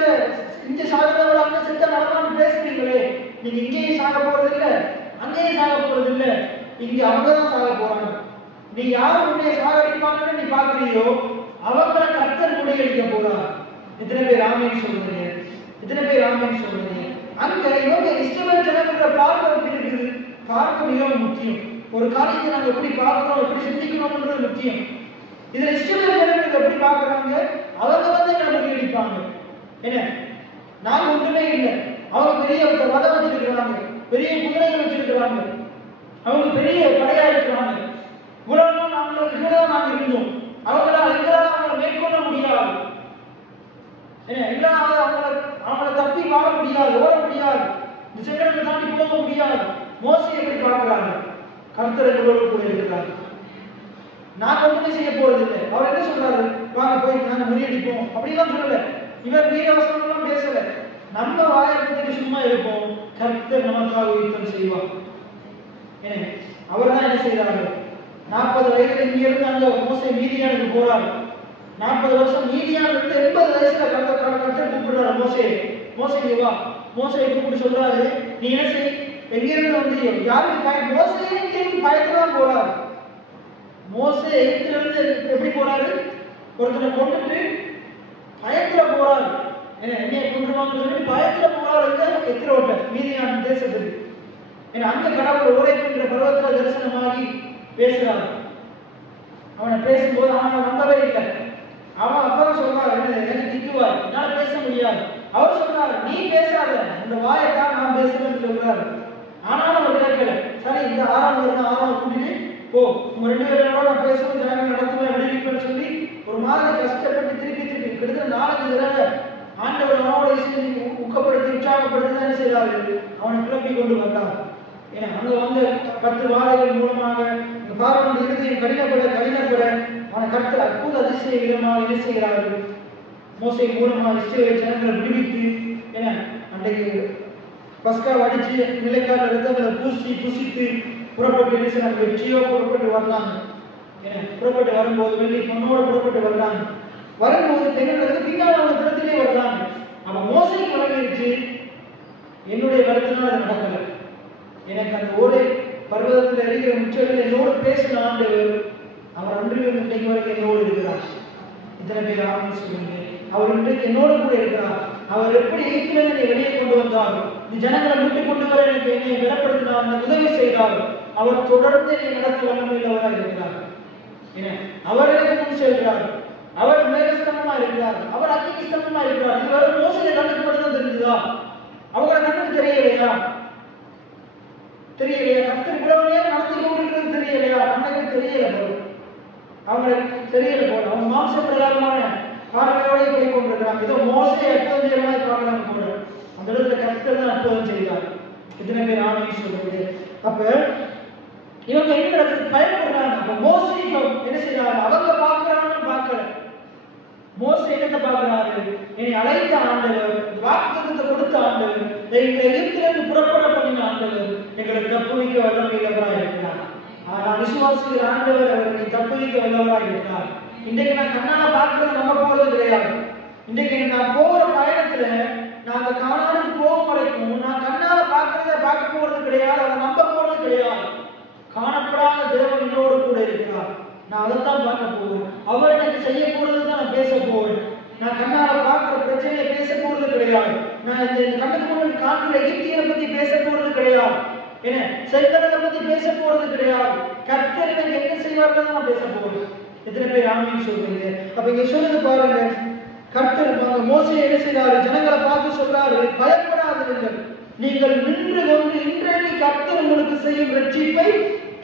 இங்க சாகிறவங்க அங்க செத்த நடமான்னு பேசுறீங்களே, நீங்க இங்கேயும் சாக போறது இல்ல, அங்கேயும் சாக போறது இல்ல, இங்க அவங்கதான் சாக போறாங்க. நீ யாரும் உன்னை சாகடிப்பாங்கன்னு நீ பாக்குறியோ அவங்கள கர்த்தர் குடியடிக்க போறார். எத்தனை பேர் ஆமென் சொல்றீங்க? எத்தனை பேர் ஆமென் சொல்றீங்க? அங்க இவங்க இஸ்ரவேல் ஜனங்களோட பார்வை எப்படி இருக்குது? பார்க்க மிகவும் முக்கியம். ஒரு காரியத்தை நாங்க எப்படி பார்க்கிறோம், எப்படி சிந்திக்கணும்ன்றது முக்கியம். இதுல இஸ்ரவேல் ஜனங்கள் எப்படி பார்க்கறாங்க? அவங்க வந்து எங்களை முறியடிப்பாங்க. என்ன, நாங்க ஒன்றுமே இல்லை, அவங்க பெரிய வதம் வச்சிருக்கிறாங்க, பெரிய குதிரைகள் வச்சிருக்கிறாங்க, அவங்க பெரிய படையா இருக்கிறாங்க, இவ்வளவு நாங்க இருந்தோம், எங்களால் அவங்களை மேற்கொள்ள முடியாது, எங்களால் அவங்களை தப்பி வாழ முடியாது, ஓட முடியாது, இந்த செங்கடலை தாண்டி போக முடியாது. மோசே எப்படி பார்க்கிறாங்க? கர்த்தர் எங்களோடு கூட இருக்கிறார், நான் ஒன்றுமே செய்ய போறதில்லை. அவர் என்ன சொல்றாரு? வாங்க போய் நாங்க முறியடிப்போம் அப்படிலாம் சொல்லல. இவர் வீரவசனம் எல்லாம் பேசல. நம்ம வாயத்துக்கு சும்மா இருப்போம், கர்த்தர் நமக்காக யுத்தம் செய்வார். அவர் தான் என்ன செய்யறாரு? 40 வயதுல இங்க இருந்து அங்க மோசே மீதியானுக்கு போறாரு. 40 வருஷம் மீதியான இருந்து 80 வயசுல கர்த்தர் கூப்பிடுறாரு மோசே, மோசே வா. மோசே கூப்பிட்டு சொல்றாரு, நீ என்ன செய், எங்க இருந்து வந்தியோ, யாருக்கு பயம்? மோசே பயத்துதான் போறாரு. மோசே எகிப்திலிருந்து எப்படி போறாரு? ஒருத்தனை கொண்டுட்டு பயத்துல போறாரு. என்னைய கொண்டுருவாங்கன்னு சொல்லி பயத்துல போறாரு. எத்திரோட்ட மீதியான தேசத்துக்கு. அங்க கடவுள் ஓரேக்கின்ற பருவத்துல தரிசனமாகி பேசுறாரு. அவனை பேசும்போது அவனை நம்பவே இல்லை. அவன் அப்பதான் சொல்றாரு, எனக்கு திக்குவார், என்னால பேச முடியாது. அவர் சொல்றாரு, நீ பேசாத, இந்த வாயத்தான் நான் பேசுறேன்னு சொல்றாரு. ஆனாலும் அவர் கேட்கல. சரி, இந்த 6ஆம் வருடம் 6ஆம் கூட்டிட்டு போ, உங்க 2 பேரோட நான் பேசுவோம், ஜனங்கள் நடத்துவேன், விடுவிப்பேன்னு சொல்லி ஒரு மாதிரி கஷ்டப்பட்டு திருப்பி கிட்டத்தட்ட 4 தடவை ஆண்டவர் அவனோட ஊக்கப்படுத்தி உற்சாகப்படுத்தி தான் செய்தார்கள். அவனை கிளப்பி கொண்டு வந்தார். ஏன்னா அங்க வந்து 10 வாதைகள் மூலமாக பார்வனுடைய இருதயம் கடினப்பட அவனை கர்த்தர் அற்புத அதிசய விதமாக என்ன செய்கிறார்கள்? மோசே மூலமாக இஸ்ரவேல் ஜனங்களை விடுவித்து, ஏன்னா அன்றைக்கு பஸ்கா வடிச்சு நிலைக்கால ரத்தங்களை பூசி புசித்து புறப்பட்டு என்ன செய்யறாங்க? வெற்றியோ புறப்பட்டு வரலாங்க. ஏன்னா புறப்பட்டு வரும்போது வெள்ளி பொண்ணோட புறப்பட்டு வர்றாங்க. வரும்போது பெண்களுக்கு பின்னால் அவங்க தினத்திலே வர்றாங்க. அவன் மோசைக்கு வழங்கிடுச்சு, என்னுடைய கருத்தினால் அது நடக்கல. எனக்கு அந்த ஒரே பர்வதத்தில் இருக்கிற முச்சலில் என்னோடு பேசின ஆண்டவர், அவர் அன்றிலிருந்து இன்றைக்கு வரைக்கும் என்னோடு இருக்கிறார். இத்தனை பேர் ஆரம்பிச்சு சொல்லுங்க, அவர் இன்றைக்கு என்னோடு கூட இருக்கிறார். அவர் எப்படி எகிப்திலிருந்து என்னை வெளியே கொண்டு வந்தார், இந்த ஜனங்களை மீட்டு கொண்டு வர எனக்கு என்னை பலப்படுத்தினார், எனக்கு உதவி செய்தார். அவர் தொடர்ந்து என்னை நடத்த வல்லமையுள்ளவராக இருக்கிறார். அவர் எனக்கு முன் செல்கிறார், அவர் மேகஸ்தம்பமா இருக்கிறார், அவர் அக்கினி ஸ்தம்பமா இருக்கிறார். இது வரும் மோசையை கண்ணுக்கு மட்டும்தான் தெரிஞ்சுதா? அவங்கள கண்ணுக்கு தெரியலையா? தெரியலையா? கர்த்தர் இவ்வளவு நேரம் நடத்தி கொண்டிருக்கிறது தெரியலையா? நமக்கு தெரியல போல, அவங்களுக்கு தெரியல போல. அவங்க மாம்ச பிரகாரமான பார்வையோட போய் கொண்டிருக்கிறாங்க. ஏதோ மோசே அற்புதம் செய்யலாம் பார்க்கறாங்க போல. அந்த இடத்துல கர்த்தர் தான் அற்புதம் செய்தார். எத்தனை பேர் ஆமென் சொல்றது? அப்ப இவங்க என்ன நடக்குது? பயப்படுறாங்க. அப்ப மோசே என்ன செய்யறாங்க? அவங்க பார்க்கறாங்கன்னு பார்க்கல. மோசே என்னத்தை பார்க்கிறாரு? என்னை அழைத்த ஆண்டவர், வாக்குத்தத்தத்தை கொடுத்த ஆண்டவர், எங்களை எகிப்திலிருந்து புறப்பட பண்ணின ஆண்டவர் எங்களுக்கு தப்புவிக்க வல்லமையுள்ளவராக இருக்கிறார். நான் விசுவாசிக்கிற ஆண்டவர் அவர்களை தப்புவிக்க வல்லவராக இருக்கிறார். இன்றைக்கு நான் கண்ணால பார்க்கறது நம்ம போறது கிடையாது. இன்றைக்கு நான் போற பயணத்துல நான் அந்த காணானுக்கு போகும் வரைக்கும் நான் கண்ணால பார்க்க போறது கிடையாது, அதை நம்ப போறது கிடையாது. காணப்படாத தேவன் என்னோடு கூட இருக்கிறார். நான் அதைத்தான் பார்க்க போவேன். அவர் எனக்கு செய்ய போறது தான் நான் பேச போவேன். நான் கண்ணால பார்க்கிற பிரச்சனையை பேச போறது கிடையாது. நான் இந்த கண்ணுக்கு முன்னாடி காண்கிற எகிப்தியரை பத்தி பேச போறது கிடையாது. என்ன செய்ததை பத்தி பேச போறது கிடையாது. கர்த்தர் எனக்கு என்ன செய்வார்கள் நான் பேச போறேன். எத்தனை பேர் ஆமென் சொல்றீங்க? அப்ப இங்க சொல்லுது பாருங்க, கர்த்தர் மோசே என்ன செய்றாரு? ஜனங்களை பார்த்து சொல்றாரு, பயப்படாதீர்கள், நீங்கள் நின்று கொண்டு இன்றைக்கு கர்த்தர் உங்களுக்கு செய்யும் ரட்சிப்பை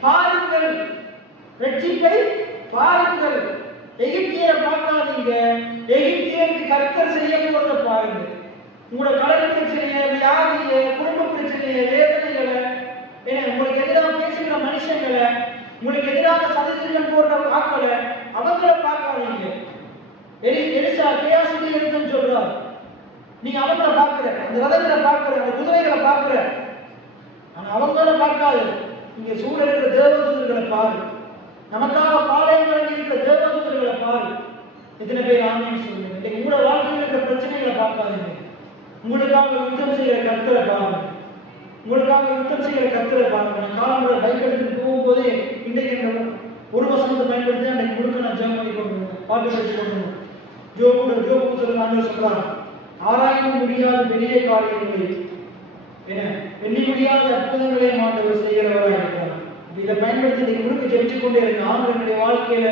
பாருங்கள். ரட்சிப்பை பாருங்கள். எகிப்தியரை பார்க்காதீங்க, எகிப்தியருக்கு கர்த்தர் செய்ய போறத பாருங்க. உங்களோட கடன் பிரச்சனையை, வியாதியை, குடும்ப பிரச்சனையை, வேதனைகளை, உங்களுக்கு எதிராக பேசுகிற மனுஷங்களை, உங்களுக்கு எதிராக சதித்திட்டம் போடுற ஆக்களை, அவங்களை பார்க்காதீங்க. எலிசா கேயாசிலே இருக்குன்னு சொல்றார். நீங்க அவங்களை பார்க்கிற, அந்த ரதங்களை பார்க்கிற, அந்த குதிரைகளை பார்க்கிற, ஆனா அவங்கள பார்க்காது. நீங்க சூழ இருக்கிற தேவதூதர்களை பாரு, நமக்காக பாளையங்கள் இருக்கிற தேவதூதர்களை பாரு. எத்தனை பேர் ஆமென் சொல்லுங்க? இன்னைக்கு உங்களோட வாழ்க்கையில் இருக்கிற பிரச்சனைகளை பார்க்காதீங்க. உங்களுக்காக யுத்தம் செய்கிற கர்த்தரை பாருங்க. உங்களுக்காக யுத்தம் செய்கிற கர்த்தரை பாருங்க. நான் காலமுறை பைக் எடுத்துட்டு போகும்போது இன்றைக்கு ஒரு வசனத்தை பயன்படுத்தி அன்றைக்கு முழுக்க நான் ஜெபம் பண்ணி கொண்டு பாட்டு படிச்சு கொண்டு ஜோபு சொல்றாங்க, ஆராய முடியாத பெரிய காரியங்களை, எண்ணி முடியாத அற்புதங்களை ஆண்டவர் செய்கிறவராக இருக்கிறார். இதை பயன்படுத்தி நீங்க முழுக்க ஜெபிச்சு கொண்டே இருங்க. ஆண்டவருடைய வாழ்க்கையில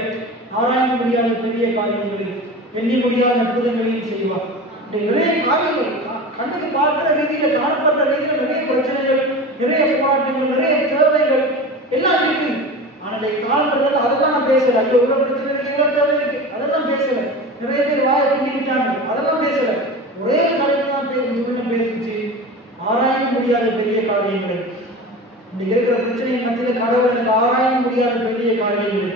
ஆராய முடியாத பெரிய காரியங்களையும் எண்ணி முடியாத அற்புதங்களையும் செய்வார். நிறைய காரியங்கள் கண்ணுக்கு பார்க்கிற ரீதியில, காணப்படுற ரீதியில நிறைய பிரச்சனைகள், நிறைய போராட்டங்கள், நிறைய தேவைகள் எல்லாம் இருக்கு. ஆனா காலப்படுறது அதெல்லாம் நான் பேசல. ஐயோ இவ்வளவு பிரச்சனை இருக்கு, இவ்வளவு தேவை இருக்கு, அதெல்லாம் பேசல. நிறைய பேர் வாயை பிடிக்கிட்டாங்க, அதெல்லாம் பேசல. ஒரே காரியம் தான் பேசிச்சு, ஆராய முடியாத பெரிய காரியங்கள். இந்த இருக்கிற பிரச்சனை மத்தியில் கடவுள் எனக்கு ஆராய முடியாத பெரிய காரியங்கள்,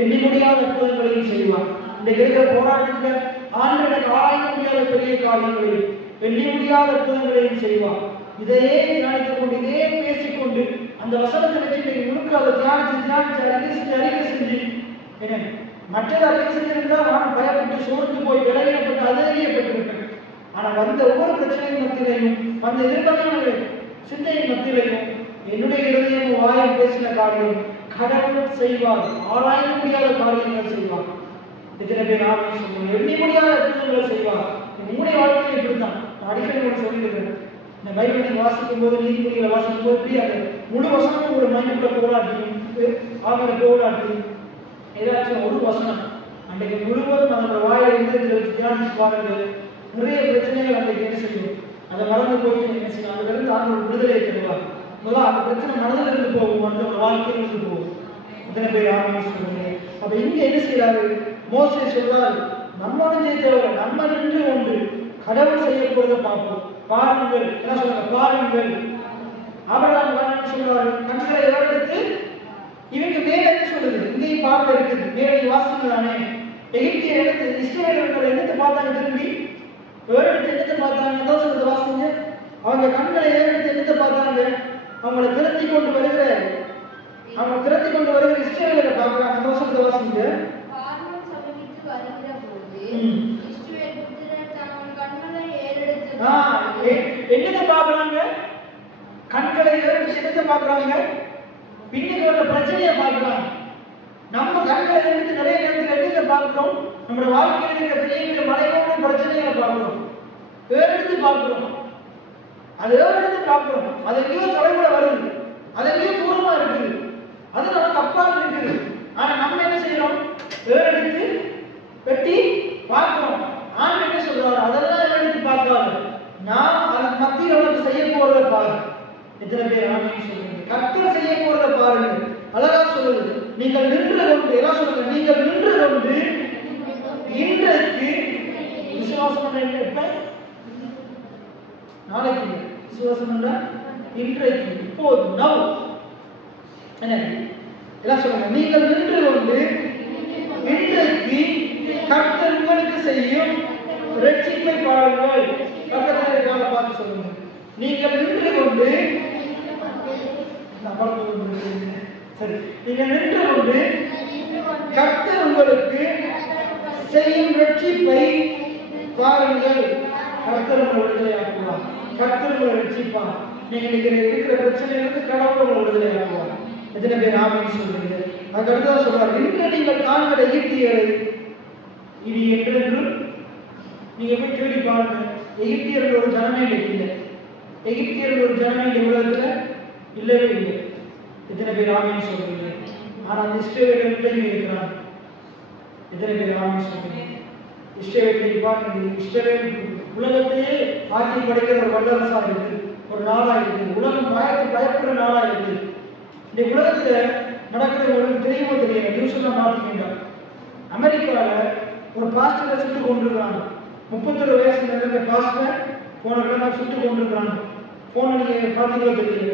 எண்ணி முடியாத அற்புதங்களையும் செய்வார். இன்றைக்கு இருக்கிற போராட்டத்துல ஆண்டவர் எனக்கு ஆராய முடியாத பெரிய காரியங்களையும் எண்ணி முடியாத அற்புதங்களையும் செய்வார். இதையே நினைத்துக் கொண்டு, இதையே பேசிக்கொண்டு, அந்த வசனத்தை வச்சு இன்னைக்கு முழுக்க அதை தியானிச்சு அறிக்கை செஞ்சு மற்றது அறிக்கை செஞ்சிருந்தா நான் பயப்பட்டு சோர்ந்து போய் விலகினப்பட்டு அதிரடியப்பட்டிருப்பேன். ஆனா வந்த ஒவ்வொரு பிரச்சனையின் மத்தியிலையும், வந்த எதிர்மறையான சிந்தையின் மத்தியிலையும் என்னுடைய இருதயம் வாயில் பேசின காரியம் கடவுள் செய்வார். ஆராய முடியாத காரியங்கள் செய்வார். எத்தனை பேர் ஆராய்ச்சி சொல்லுவாங்க, எண்ணி முடியாத அற்புதங்கள் செய்வார். உங்களுடைய வாழ்க்கையை இப்படித்தான். நான் அடிக்கடி உங்களுக்கு சொல்லியிருக்கிறேன். இந்த பைபிளை வாசிக்கும் போது, நீதிமொழிகளை வாசிக்கும் போது அந்த முழு வசனமும் ஒரு மைண்டுக்குள்ள போராட்டும் ஆகிற போராட்டும் ஏதாச்சும் ஒரு வசனம் அன்றைக்கு முழுவதும் நம்மளோட வாயில இருந்து தியானிச்சு பாருங்கள். நிறைய பிரச்சனைகள் அன்றைக்கு என்ன செய்யும், அதை மறந்து போயிட்டு என்ன செய்யும், அதுல இருந்து ஆண்டவர் விடுதலை தருவார். முதல்ல அந்த பிரச்சனை மனதில் இருந்து போகும், மற்றவங்க வாழ்க்கையில் இருந்து போகும். இத்தனை பேர் ஆரம்பி சொல்லுங்க. அப்ப இங்க என்ன செய்யறாரு? மோசே சொல்றாரு, நம்ம ஜெயித்தவர் நம்ம நின்று கொண்டு கடவுள் செய்ய போறதை பார்ப்போம். பாருங்கள், என்ன சொல்றாங்க? பாருங்கள். ஆபிரகாம் சொல்றாரு, கண்களை ஏறெடுத்து, இவங்க மேல என்ன சொல்லுது? இங்கேயும் பார்க்க இருக்குது. மேலே வாசிக்கிறானே, எகிப்தியர் எடுத்து இஸ்ரவேலர்கள் எடுத்து பார்த்தாங்க, திரும்பி ஏறெடுத்து எடுத்து பார்த்தாங்க. என்ன சொல்றது? வாசிங்க. அவங்க கண்களை ஏறெடுத்து எடுத்து பார்த்தாங்க. அவங்களை திரட்டி கொண்டு வருகிற இஸ்ரவேலரை பார்க்கிறாங்க. என்ன சொல்றது? வாசிங்க. என்னத்தை பார்க்கறாங்க? கண்களை எடுத்து பார்க்கறாங்க. பின்னுக்கு வர பிரச்சனையை பார்க்கறாங்க. நம்ம கண்களை எடுத்து நிறைய நேரத்தில் எடுத்து பார்க்கிறோம். நம்முடைய வாழ்க்கையில் இருக்கிற பெரிய பெரிய மலைகளோட பிரச்சனைகளை பார்க்கிறோம், எடுத்து பார்க்கிறோம். அது எடுத்து பார்க்கிறோம். அது எங்கேயோ தொலைவுல வருது, அது எங்கேயோ தூரமா இருக்குது, அது நமக்கு அப்பால் இருக்குது. ஆனா நம்ம என்ன செய்யறோம்? எடுத்து வெட்டி பார்க்கிறோம். ஆண்டு என்ன சொல்றாரு? அதெல்லாம் எடுத்து பார்க்காது, நான் அதன் மத்தியில் உனக்கு செய்ய போறதை பாரு. எத்தனை பேர் ஆமென் சொல்லுங்க? கர்த்தர் செய்ய போறத பாருங்க. அழகா சொல்லுது, நீங்கள் நின்று கொண்டு, எல்லாம் சொல்லுங்க, நீங்கள் நின்று கொண்டு இன்றைக்கு விசுவாசம் எப்ப? நாளைக்கு விசுவாசம் இன்றைக்கு, இப்போது, நவ். எல்லாம் சொல்லுங்க, நீங்கள் நின்று கொண்டு இன்றைக்கு கர்த்தர் உங்களுக்கு செய்யும் ரட்சிப்பை பாருங்கள். பக்கத்தில் இருக்காங்க பார்த்து சொல்லுங்க, நீங்கள் நின்று கொண்டு, சரி, நீங்கள் நின்று கொண்டு கர்த்தர் உங்களுக்கு செய்யும் ரட்சிப்பை பாருங்கள். கர்த்தர் உங்களை விடுதலையாக்குவார். கர்த்தர் உங்களை ரட்சிப்பார். நீங்க இருக்கிற பிரச்சனையிலிருந்து கடவுள் உங்களை விடுதலையாக்குவார். எத்தனை பேர் ஆமென் சொல்றீங்க? அதுக்கு அடுத்ததான் சொல்றாரு, இன்று நீங்கள் காண்கிற எகிப்தியரை இனி என்றென்றும் நீங்க போய் தேடி பாருங்க. எகிப்தியர்கள் ஒரு ஜனமே இல்லை. எகிப்தியர்கள் ஒரு ஜனமே இந்த உலகத்துல இல்லவே இல்லை. எத்தனை பேர் ஆமென் சொல்றீங்க? ஆனா அந்த இஸ்ரவேலர்களையும் இருக்கிறாங்க. எத்தனை பேர் ஆமென் சொல்றீங்க? இஸ்ரவேலை பாருங்க, இஸ்ரவேல் உலகத்தையே ஆட்சி படைக்கிற ஒரு வல்லரசா இருக்கு, ஒரு நாடா இருக்கு. உலகம் பயப்படுற நாடா இருக்கு. இந்த உலகத்துல நடக்கிறது உங்களுக்கு தெரியுமோ தெரியல, நியூஸ் எல்லாம் மாத்திக்கின்ற அமெரிக்கால ஒரு பாஸ்டரை சுட்டு கொண்டிருக்கிறாங்க. 31 வயசுல இருந்த பாஸ்டர் போன கிழமை சுட்டு கொண்டிருக்கிறாங்க. போன நீங்க பார்த்தீங்களோ தெரியல.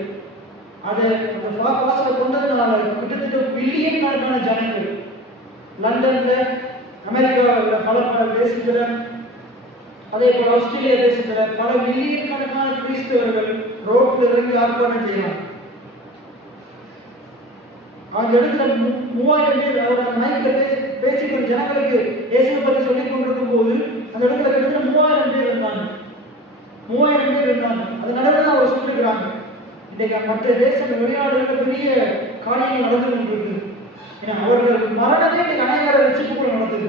அதை அந்த பாஸ்டரை கொண்டதுனால கிட்டத்தட்ட பில்லியன் கணக்கான ஜனங்கள் லண்டன்ல, அமெரிக்காவில் பல தேசத்துல, அதே போல ஆஸ்திரேலியா தேசத்துல பல மில்லியன் கணக்கான கிறிஸ்தவர்கள் ரோட்ல இறங்கி ஆர்ப்பாட்டம் செய்யலாம். அந்த இடத்துல 3000 பேர் அவரோட மைக்ல பேசிக்கிற ஜனங்களுக்கு இயேசுவை பற்றி சொல்லிக் கொண்டிருக்கும் போது அந்த இடத்துல கிட்டத்தட்ட 3000 பேர் இருந்தாங்க. 3000 பேர் இருந்தாங்க. அது நடந்து அவர் சொல்லிருக்கிறாங்க, இன்றைக்கு மற்ற தேசம் வெளிநாடுகளில் பெரிய காரியங்கள் நடந்து கொண்டிருக்கு. ஏன்னா அவர்கள் மரணமே இன்னைக்கு அநேக ரட்சிப்புகள் நடந்தது.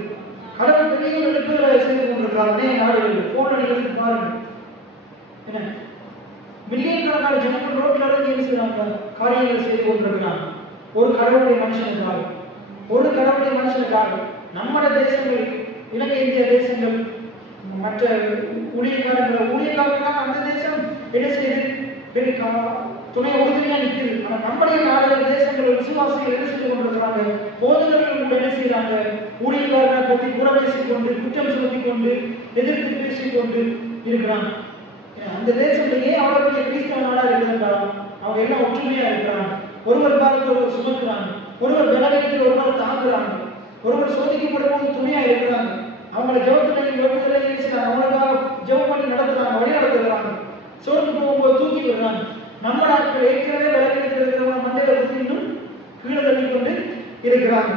கடவுள் பெரிய எழுப்புதலை செய்து கொண்டிருக்கிறார் அநேக நாடுகளில். போன எடுத்து பாருங்க, என்ன மில்லியன் கணக்கான ஜனங்கள் ரோட்ல இறங்கி என்ன செய்யறாங்க, காரியங்களை செய்து கொண்டிருக்கிறாங்க. ஒரு கடவுளுடைய மனுஷனுக்காக, ஒரு கடவுளுடைய மனுஷனுக்காக. நம்மளோட தேசங்கள், இலங்கை இந்திய தேசங்கள், மற்ற ஊழியக்காரர்கள் அந்த தேசம் என்ன செய்யுது, துணை உறுதியா நிற்குது. ஆனா நம்முடைய நாடுகள் தேசங்கள் விசுவாசிகள் என்ன செய்து கொண்டிருக்கிறாங்க, போதகர்கள் என்ன செய்யறாங்க, ஊழியக்காரர்களை பற்றி கூட பேசிக்கொண்டு, குற்றம் சுமத்தி கொண்டு, எதிர்த்து பேசிக்கொண்டு இருக்கிறாங்க. அந்த தேசத்திலேயே அவர்களுடைய கிறிஸ்தவ நாடா இருக்கிறாங்க. அவங்க எல்லாம் ஒற்றுமையா இருக்கிறாங்க. ஒருவர் பார்த்து ஒருவர் சுமக்கிறாங்க, ஒருவர் பலவீனத்தில் ஒருவர் தாங்குறாங்க, ஒருவர் சோதிக்கப்படும் போது துணையா இருக்கிறாங்க. அவங்களை ஜெபத்திலையும் அவங்களுக்காக ஜெபம் பண்ணி நடத்துறாங்க, வழி நடத்துகிறாங்க. சோர்ந்து போகும்போது தூக்கி விடுறாங்க. நம்ம நாட்கள் ஏற்கனவே பலவீனத்தில் இருக்கிறவங்க மண்டையில குத்தி இன்னும் கீழே தள்ளி கொண்டு இருக்கிறாங்க.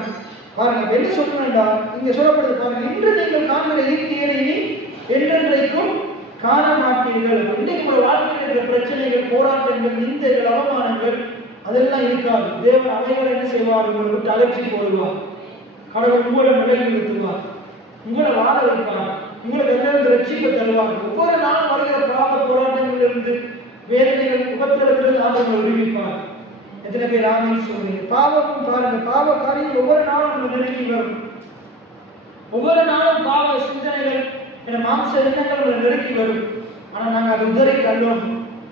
பாருங்க என்ன சொல்றேன்டா, இங்க சொல்லப்படுது பாருங்க, இன்று நீங்கள் காண்கிற எகிப்தியரை இனி என்றென்றைக்கும் காண மாட்டீர்கள். இன்னைக்கு உங்களோட வாழ்க்கையில் இருக்கிற பிரச்சனைகள், போராட்டங்கள், நிந்தைகள், அவமானங்கள் அதெல்லாம் இருக்காது. தேவன் அவைகளை என்ன செய்வார், உங்களை விட்டு அகற்றி போடுவார். கடவுள் உங்களை நிலையில் நிறுத்துவார், உங்களை வாழ வைப்பார், உங்களுக்கு எந்த ரட்சிப்பை தருவார். ஒவ்வொரு நாளும் வருகிற பாவ போராட்டங்களிலிருந்து, வேதனைகள், உபத்திரத்திலிருந்து அவர் விடுவிப்பார். எத்தனை பேர் ஆமென் சொல்றீங்க? பாவமும் பாருங்க, பாவ காரியம் ஒவ்வொரு நாளும் நம்ம நெருங்கி வரும். ஒவ்வொரு நாளும் பாவ சிந்தனைகள், மாம்ச எண்ணங்கள் நம்ம நெருங்கி வரும். ஆனா நாங்க அதை உதறி தள்ளோம்.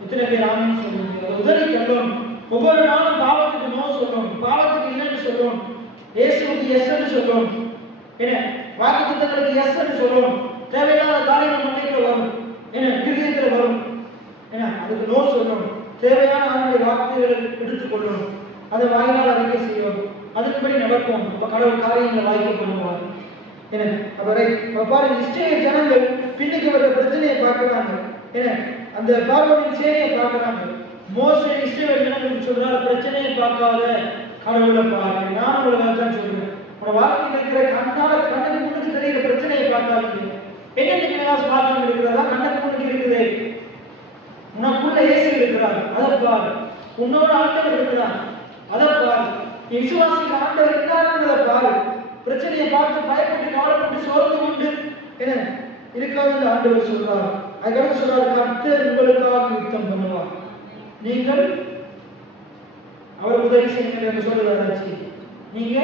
எத்தனை பேர் ஆமென் சொல்றீங்க? அதை உதறி தள்ளோம். ஒவ்வொரு நாளும் பாவத்துக்கு நோ சொல்லும், பாவத்துக்கு இல்லைன்னு சொல்லும், இயேசுவுக்கு எஸ் என்று சொல்லும், என்ன வாக்குத்தத்தங்களுக்கு எஸ் என்று சொல்லும். தேவையில்லாத காரியங்கள் மண்டைக்குள்ள வரும், என்ன கிரியத்துல வரும், என்ன அதுக்கு நோ சொல்லும். தேவையான அவனுடைய வார்த்தைகளை எடுத்துக்கொள்ளும், அதை வாயினால் அறிக்கை செய்யும், அதுக்குபடி நடக்கும். அப்ப கடவுள் காரியங்களை வாய்க்க பண்ணுவார். என்ன அவரை பாருங்க, இஸ்ரேல் ஜனங்கள் பின்னுக்கு வர பிரச்சனையை பார்க்கிறாங்க. என்ன அந்த பார்வோனின் சேனையை பார்க்கிறாங்க. மோசே இஸ்ரேல் ஜனங்களுக்கு சொல்றாரு, பிரச்சனையை பார்க்காத கடவுளை பாருங்க. நான் உங்களை தான் சொல்றேன், உங்க வாழ்க்கையில் இருக்கிற கண்ணுக்கு முன்னுக்கு தெரிகிற பிரச்சனையை பார்க்காதீங்க. என்ன பார்க்காம இருக்கிறதா, கண்ணுக்கு முன்னுக்கு இருக்குது. உனக்குள்ள இயேசு இருக்கிறார், அதை பாரு. உன்னோட ஆண்டவர் இருக்கிறார், அதை பாரு. விசுவாசிக்கு ஆண்டவர் இருக்கிறார், பாரு. பிரச்சனையை பார்த்து பயப்பட்டு கவலைப்பட்டு சோர்ந்து கொண்டு என்ன இருக்காது ஆண்டவர் சொல்றார். அதுக்கடுத்து சொல்றாரு, கர்த்தர் உங்களுக்காக யுத்தம் பண்ணுவார், நீங்கள் அவர் உதவி செய்யுங்கள் என்று சொல்லுறாச்சு. நீங்க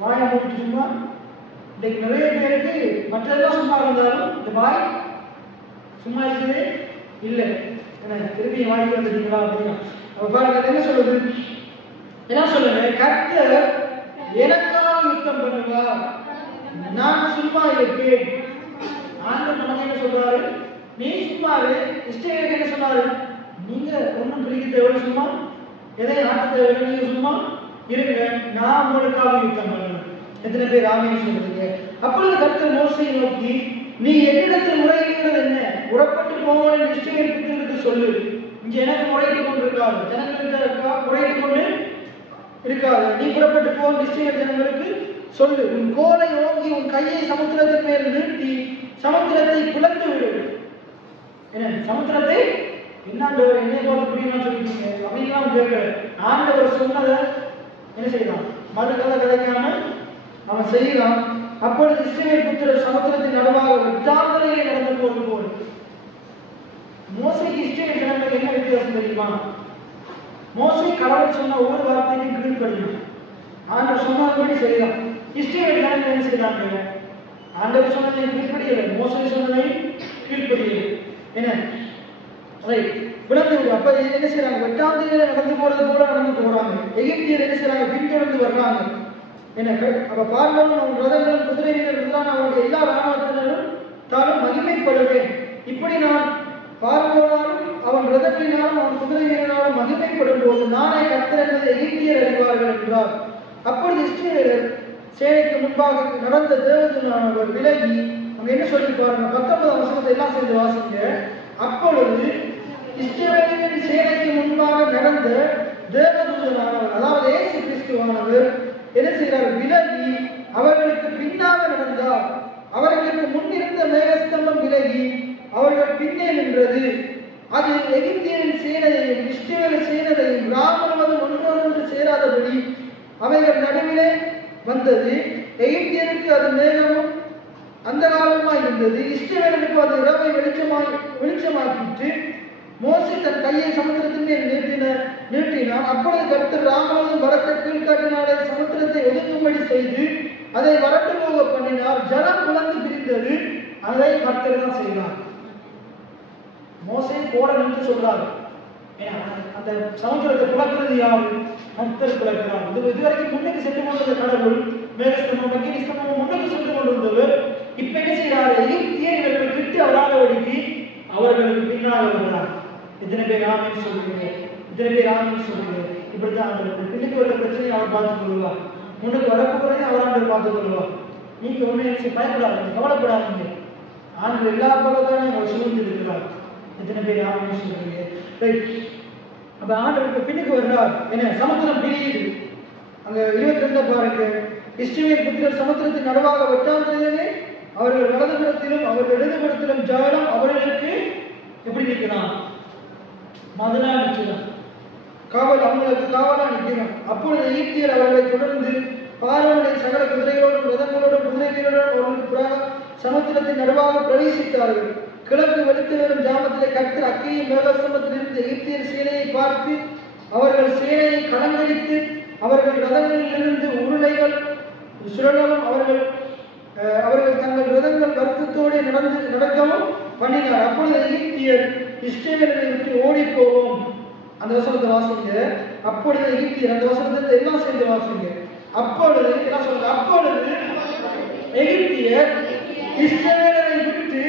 வாயை மூடிட்டு சும்மா, இன்னைக்கு நிறைய பேருக்கு மற்றதெல்லாம் சும்மா இருந்தாலும் இந்த வாய் சும்மா இருக்குது இல்லை. என்ன திருப்பி வாங்கி வந்துட்டீங்களா அப்படின்னா அப்ப பாருங்க என்ன சொல்லுது, என்ன சொல்லுங்க, கர்த்தர் எனக்காக யுத்தம் பண்ணுவார், நான் சும்மா இருப்பேன். ஆண்டவர் நமக்கு என்ன சொல்றாரு, நீ சும்மா இரு. இஸ்ரவேலுக்கு என்ன சொன்னாரு, நீங்க ஒன்றும் பிடிக்க தேவையில்லை, சும்மா எதையும் ஆட்ட தேவையில்லை, நீங்க சும்மா இருங்க, நான் உங்களுக்காக யுத்தம் பண்ணுவேன். எத்தனை பேர் ஆமென் சொல்றீங்க? அப்பொழுது கர்த்தர் மோசேயை நோக்கி, நீ என்னிடத்தில் முறையிடுகிறது என்ன? புறப்பட்டு போங்கள், இஸ்ரவேல் புத்திரருக்கு சொல்லு. இங்க எனக்கு முறையிட்டு கொண்டிருக்காது, ஜனங்களுக்கு முறையிட்டு கொண்டு இருக்காது. நீ புறப்பட்டு போ, இஸ்ரவேல் ஜனங்களுக்கு சொல்லு, உன் கோலை ஓங்கி உன் கையை சமுத்திரத்தின் மேல் நீட்டி சமுத்திரத்தை பிளந்து விடு. என்ன சமுத்திரத்தை என்னாண்டவர் என்னை பார்த்து புரியுமா சொல்லிட்டீங்க அப்படின்லாம் கேட்கல. ஆண்டவர் சொன்னதை என்ன செய்யலாம், மறுகதை கிடைக்காம அவன் செய்யலாம். அப்பொழுது இஸ்ரவேல் புத்திரர் சமுத்திரத்தின் நடுவாக விட்டாந்தரையிலே நடந்து போது மோசேக்கு இஸ்ரவேல் ஜனங்களுக்கு என்ன வித்தியாசம் தெரியுமா? மோசே கடவுள் சொன்ன ஒவ்வொரு வார்த்தையும் கீழ்ப்படியும், ஆண்டவர் சொன்னபடி செய்யலாம். இஸ்ரவேல் ஜனங்கள் என்ன செய்யறாங்க, ஆண்டவர் சொன்னதை கீழ்ப்படியலை, மோசே சொன்னதை கீழ்ப்படியலை. என்ன ரைட் விளந்து விடு. அப்ப என்ன செய்யறாங்க, வெட்டாந்திரையில நடந்து போறது போல நடந்து போறாங்க. எகிப்தியர் என்ன செய்யறாங்க, பின்தொடர்ந்து வர்றாங்க. என்ன அப்ப பார்வோன் அவன் ரதங்களும் குதிரை வீரர்கள் தான் அவருடைய எல்லா ராணுவத்தினரும் தானும் மகிமைப்படுவேன். இப்படி நான் பார்வோனாலும் அவன் ரதங்களினாலும் அவன் குதிரை வீரனாலும் மகிமைப்படும் போது நானே கர்த்தர் என்பதை எகிப்தியர் அறிவார்கள் என்றார். அப்பொழுது இஸ்ரவேலர் சேனைக்கு முன்பாக நடந்த தேவதூதனானவர் விலகி, அங்க என்ன சொல்லி பாருங்க, 19 வசனத்தை எல்லாம் சேர்ந்து வாசிங்க. அப்பொழுது இஸ்ரவேலின் சேனைக்கு முன்பாக நடந்த தேவதூதனானவர், அதாவது இயேசு கிறிஸ்துவானவர் என்ன செய்கிறார், விலகி அவர்களுக்கு பின்னாக நடந்தார். அவர்களுக்கு முன்னிருந்த மேகஸ்தம்பம் விலகி அவர்கள் பின்னே நின்றது. அது எகிப்தியரின் சேனையையும் இஸ்ரவேல் சேனையையும் ராமனும் ஒன்றொன்று சேராதபடி அவைகள் நடுவிலே வந்தது. எகிப்தியருக்கு அது மேகமும் அந்த காலமாய் இருந்தது, இஸ்ரவேலுக்கு அது இரவை வெளிச்சமாக்கிட்டு. மோசே தன் கையை சமுத்திரத்தின் மேல் நீட்டினான். அப்பொழுது கர்த்தர் ராமனும் பலத்த கீழ்காட்டினாலே சமுத்திரத்தை ஒதுங்கும்படி செய்து அதை வறண்டு போக பண்ணினார். ஜலம் குழந்து பிரிந்தது, அதை கர்த்தர் தான் செய்தார். மோசே போட நின்று சொல்றாரு, அந்த சமுத்திரத்தை குழக்கிறது யாரு, கர்த்தர் குழக்கிறார். இதுவரைக்கும் முன்னுக்கு சென்று கொண்டது கடவுள், மேகஸ்தம்பம் அக்கினி ஸ்தம்பம் முன்னுக்கு சென்று கொண்டிருந்தவர். இப்ப என்ன செய்யறாரு, எகிப்தியர் இவர்கள் விட்டு அவராக ஒடுக்கி அவர்களுக்கு பின்னாக வருகிறார். இத்தனை பேர் ஆமென் சொல்லுங்க, இத்தனை பேர் ஆமென் சொல்லுங்க. இப்படித்தான் பின்னுக்கு வர பிரச்சனையை அவர் பார்த்துக் கொள்வார், முன்னுக்கு வரப்போறதையும் அவர் ஆண்டு பார்த்துக் கொள்வார். நீங்க ஒண்ணு பயப்படாதீங்க, கவலைப்படாதீங்க, ஆண்டு எல்லா பக்கத்தாலும் அவர் சூழ்ந்து இருக்கிறார். இத்தனை பேர் ஆமென் சொல்லுங்க. அப்ப ஆண்டவருக்கு பின்னுக்கு வருகிறார். என்ன சமுத்திரம் பிரியுது. அங்க 22 பாருங்க, இஸ்ரவேல் புத்திரர் சமுத்திரத்தின் நடுவாக வெட்டாந்திரையிலே அவர்கள் வலதுபுறத்திலும் அவர்கள் இடதுபுறத்திலும் ஜலம் அவர்களுக்கு எப்படி நிற்கிறான், மதனா நிற்கிறான், காவல் அவங்களுக்கு காவலா நிற்கிறான். அப்பொழுது எகிப்தியர் அவர்களை தொடர்ந்து பார்வோனுடைய சகல குதிரைகளோடும் ரதங்களோடும் குதிரை வீரரோடும் அவர்களுக்கு சமுத்திரத்தின் நடுவாக பிரவேசித்தார்கள். கிழக்கு வெளுத்து வரும் ஜாமத்திலே கர்த்தர் அக்கினியின் மேகஸ்தம்பத்திலிருந்து எகிப்தியர் சேனையை பார்த்து அவர்கள் சேனையை கலங்கடித்து அவர்கள் ரதங்களிலிருந்து உருளைகள் சுழலவும் அவர்கள் தங்கள் ரதங்கள் வருத்தத்தோடு நடக்கவும் பண்ணினார். அப்பொழுது எகிப்தியர் இஸ்ரவேலை விட்டு ஓடி போவோம். அந்த வசனத்தை வாசிங்க. அப்பொழுது எகிப்தியர், அந்த வசனத்தை எல்லாம் சேர்ந்து வாசிங்க. அப்பொழுது என்ன சொல்லுங்க, அப்பொழுது எகிப்தியர் இஸ்ரவேலை விட்டு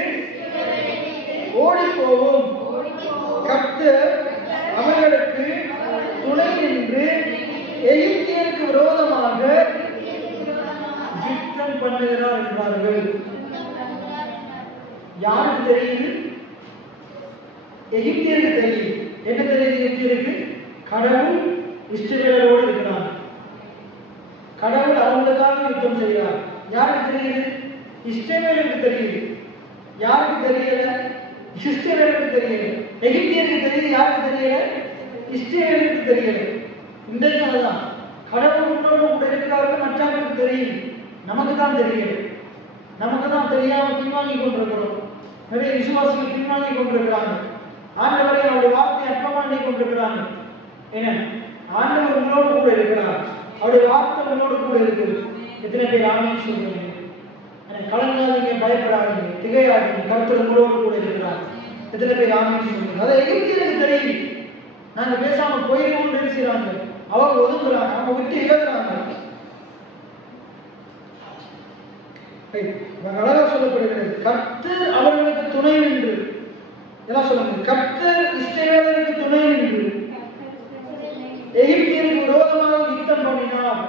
ஓடி போவோம். கர்த்தர் அவர்களுக்கு துணை நின்று எகிப்தியருக்கு விரோதமாக யுத்தம் பண்ணுகிறார் என்றார்கள். யாருக்கு தெரியுது, எகிப்தியருக்கு தெரியுது. என்ன தெரியுது எகிப்தியருக்கு, கடவுள் இஸ்ரவேலரோடு இருக்கிறார், கடவுள் அவங்களுக்காக யுத்தம் செய்கிறார். யாருக்கு தெரியுது, இஸ்ரவேலுக்கு தெரியுது. யாருக்கு தெரியல, இஸ்ரவேலுக்கு தெரியல. எகிப்தியருக்கு தெரியுது, யாருக்கு தெரியல, இஸ்ரவேலுக்கு தெரியல. இன்றைக்கு அதுதான், கடவுள் உன்னோடு கூட இருக்கிறார்கள், மற்றவர்களுக்கு தெரியும், நமக்கு தான் தெரியல. நமக்கு தான் தெரியாம பின்வாங்கி கொண்டிருக்கிறோம். நிறைய விசுவாசிகள் பின்வாங்கி கொண்டிருக்கிறாங்க. ஆண்டவரை அவருடைய வார்த்தையை அற்பமா எண்ணி கொண்டிருக்கிறாங்க. ஏன்னா ஆண்டவர் உங்களோடு கூட இருக்கிறார், அவருடைய வார்த்தை உங்களோடு கூட இருக்குது. எத்தனை பேர் ஆமென் சொல்றீங்க? கலங்காதீங்க, பயப்படாதீங்க, திகையாதீங்க, கர்த்தர் உங்களோடு கூட இருக்கிறார். எத்தனை பேர் ஆமென் சொல்லுங்க? அதை எகிப்தியருக்கு தெரியும். நாங்க பேசாம போயிருவோம்னு செய்றாங்க. அவங்க ஒதுங்குறாங்க, அவங்க விட்டு இழக்கிறாங்க. அழகா சொல்லப்படுகிறது, கர்த்தர் அவர்களுக்கு துணை நின்று. எல்லாம் சொல்லுங்க, கர்த்தர் இஸ்ரவேலருக்கு துணை நின்று எகிப்தியருக்கு விரோதமாக யுத்தம் பண்ணினார்.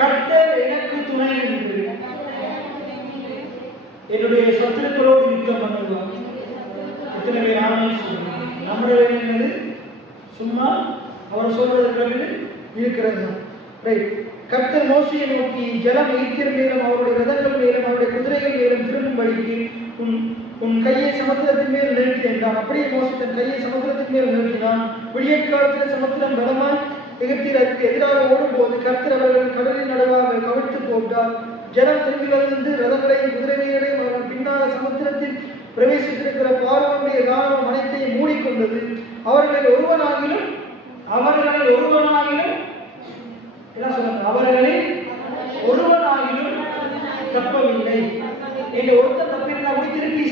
கர்த்தர் எனக்கு துணை நின்று என்னுடைய சத்துருக்களோடு யுத்தம் பண்ணுவார். எத்தனை பேர் ஆமென் சொல்லுங்க? நம்முடைய என்னது சும்மா அவர் சொல்வதற்கு இருக்கிறது. ரைட். கர்த்தர் மோசேயை நோக்கி, ஜலம் எகிப்தியர் மேலும் அவருடைய ரதங்கள் மேலும் அவருடைய குதிரைகள் மேலும் திரும்பும்படிக்கு உன் கையை சமுத்திரத்தின் மேல் நிறுத்தி என்றான். அப்படியே மோசே தன் கையை சமுத்திரத்தின் மேல் நிறுத்தினான். விடியற்காலத்தில் சமுத்திரம் பலமாய் எகிப்தியருக்கு எதிராக ஓடும்போது கர்த்தர் அவர்கள் கடலின் நடுவாக கவிழ்த்து போட்டார். ஜலம் திரும்பி வந்து ரதங்களையும் குதிரைகளையும் அவர்கள் பின்னாக சமுத்திரத்தில் பிரவேசித்திருக்கிற பார்வோனுடைய ராணுவம் அனைத்தையும் மூடிக்கொண்டது. அவர்களில் ஒருவனாகிலும் என்ன சொல்றாங்க? அவர்களில் ஒருவனாகிலும் தப்பவில்லை. இந்த ஒருத்தர் தப்பிருந்தா கூட திருப்பி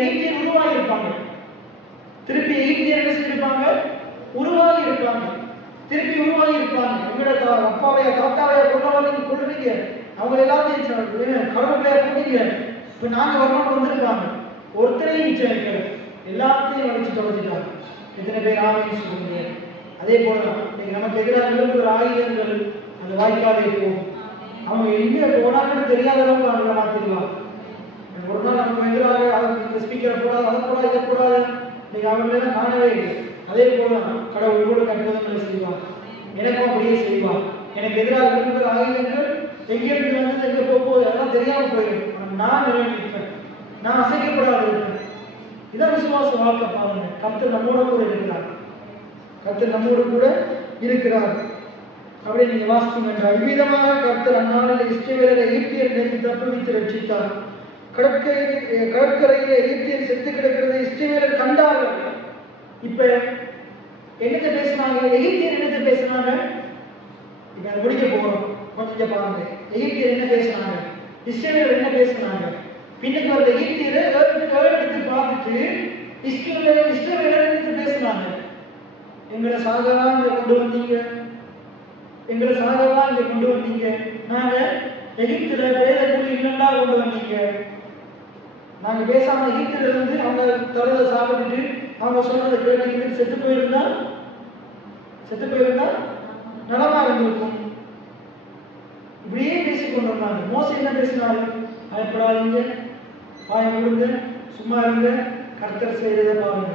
எகிப்தியர் உருவாகி இருப்பாங்க. திருப்பி எகிப்தியர் என்ன செஞ்சிருப்பாங்க? உருவாகி இருப்பாங்க. திருப்பி உருவாகி இருப்பாங்க. உங்களோட அப்பாவையா தாத்தாவையா கொள்ளுவீங்க, அவங்க எல்லாத்தையும் கடவுளையா கொண்டீங்க, இப்ப நாங்க வரணும் வந்திருப்பாங்க. ஒருத்தரையும் நிச்சயம் இருக்கிற எல்லாத்தையும் வளைச்சு தொலைச்சிட்டாங்க. எத்தனை பேர் ஆமென் சொல்லுங்க? அதே போலதான் நமக்கு எதிராக எழுப்புகிற ஆயுதங்கள் அந்த வாய்க்காலே போகும். அவங்க எங்க போனாங்கன்னு தெரியாத அளவுக்கு அவங்க மாத்திடுவாங்க. ஒரு நாள் நமக்கு எதிராக இந்த ஸ்பீக்கரை போடாது, அதை போடாது, இதை போடாது, நீங்க அவங்களெல்லாம் காணவே இல்லை. அதே போலதான் கடவுள் கூட கற்பதங்களை செய்வாங்க. எனக்கும் அப்படியே செய்வாங்க. எனக்கு எதிராக எழுப்புகிற ஆயுதங்கள் எங்கிருந்து வந்து எங்க போகுது அதெல்லாம் தெரியாம போயிடும். நான் நிலைநிற்பேன், நான் அசைக்கப்படாது இருப்பேன். இதான் விசுவாச வாழ்க்கை. பாருங்க, கர்த்தர் நம்மோட கூட இருக்கிறார். கர்த்தர் நம்மோடு கூட இருக்கிறார். அப்படியே நீங்க வாசித்தீங்க என்றால், இவ்விதமாக கர்த்தர் அந்நாளில் இஸ்ரவேலரை எகிப்தியரிலிருந்து தப்புவித்து ரட்சித்தார். கடற்கரையில எகிப்தியர் செத்து கிடக்கிறதை இஸ்ரவேலர் கண்டார்கள். இப்ப என்னத்தை பேசினாங்க? எகிப்தியர் என்னத்தை பேசினாங்க? இப்ப அதை முடிக்க போறோம். கொஞ்சம் பாருங்க, எகிப்தியர் என்ன பேசினாங்க, இஸ்ரவேலர் என்ன பேசினாங்க. பின்னுக்கு வந்த எகிப்தியரை எடுத்து பார்த்துட்டு இஸ்ரவேலர் எடுத்து பேசினாங்க. எங்களை சாகவா இங்க கொண்டு வந்தீங்க, எங்களை சாகவா இங்க கொண்டு வந்தீங்க, நாங்க எகிப்துல வேத கூலி இல்லைன்னா கொண்டு வந்தீங்க. நாங்க பேசாம எகிப்துல இருந்து அவங்க தரத சாப்பிட்டுட்டு அவங்க சொன்னதை கேட்டு செத்து போயிருந்தா நலமா இருந்திருக்கும். இப்படியே பேசிக்கொண்டு வந்தாங்க. மோசே என்ன பேசினாரு? பயப்படாதீங்க, வாய் கொடுங்க, சும்மா இருங்க, கர்த்தர் செய்யறதை பாருங்க.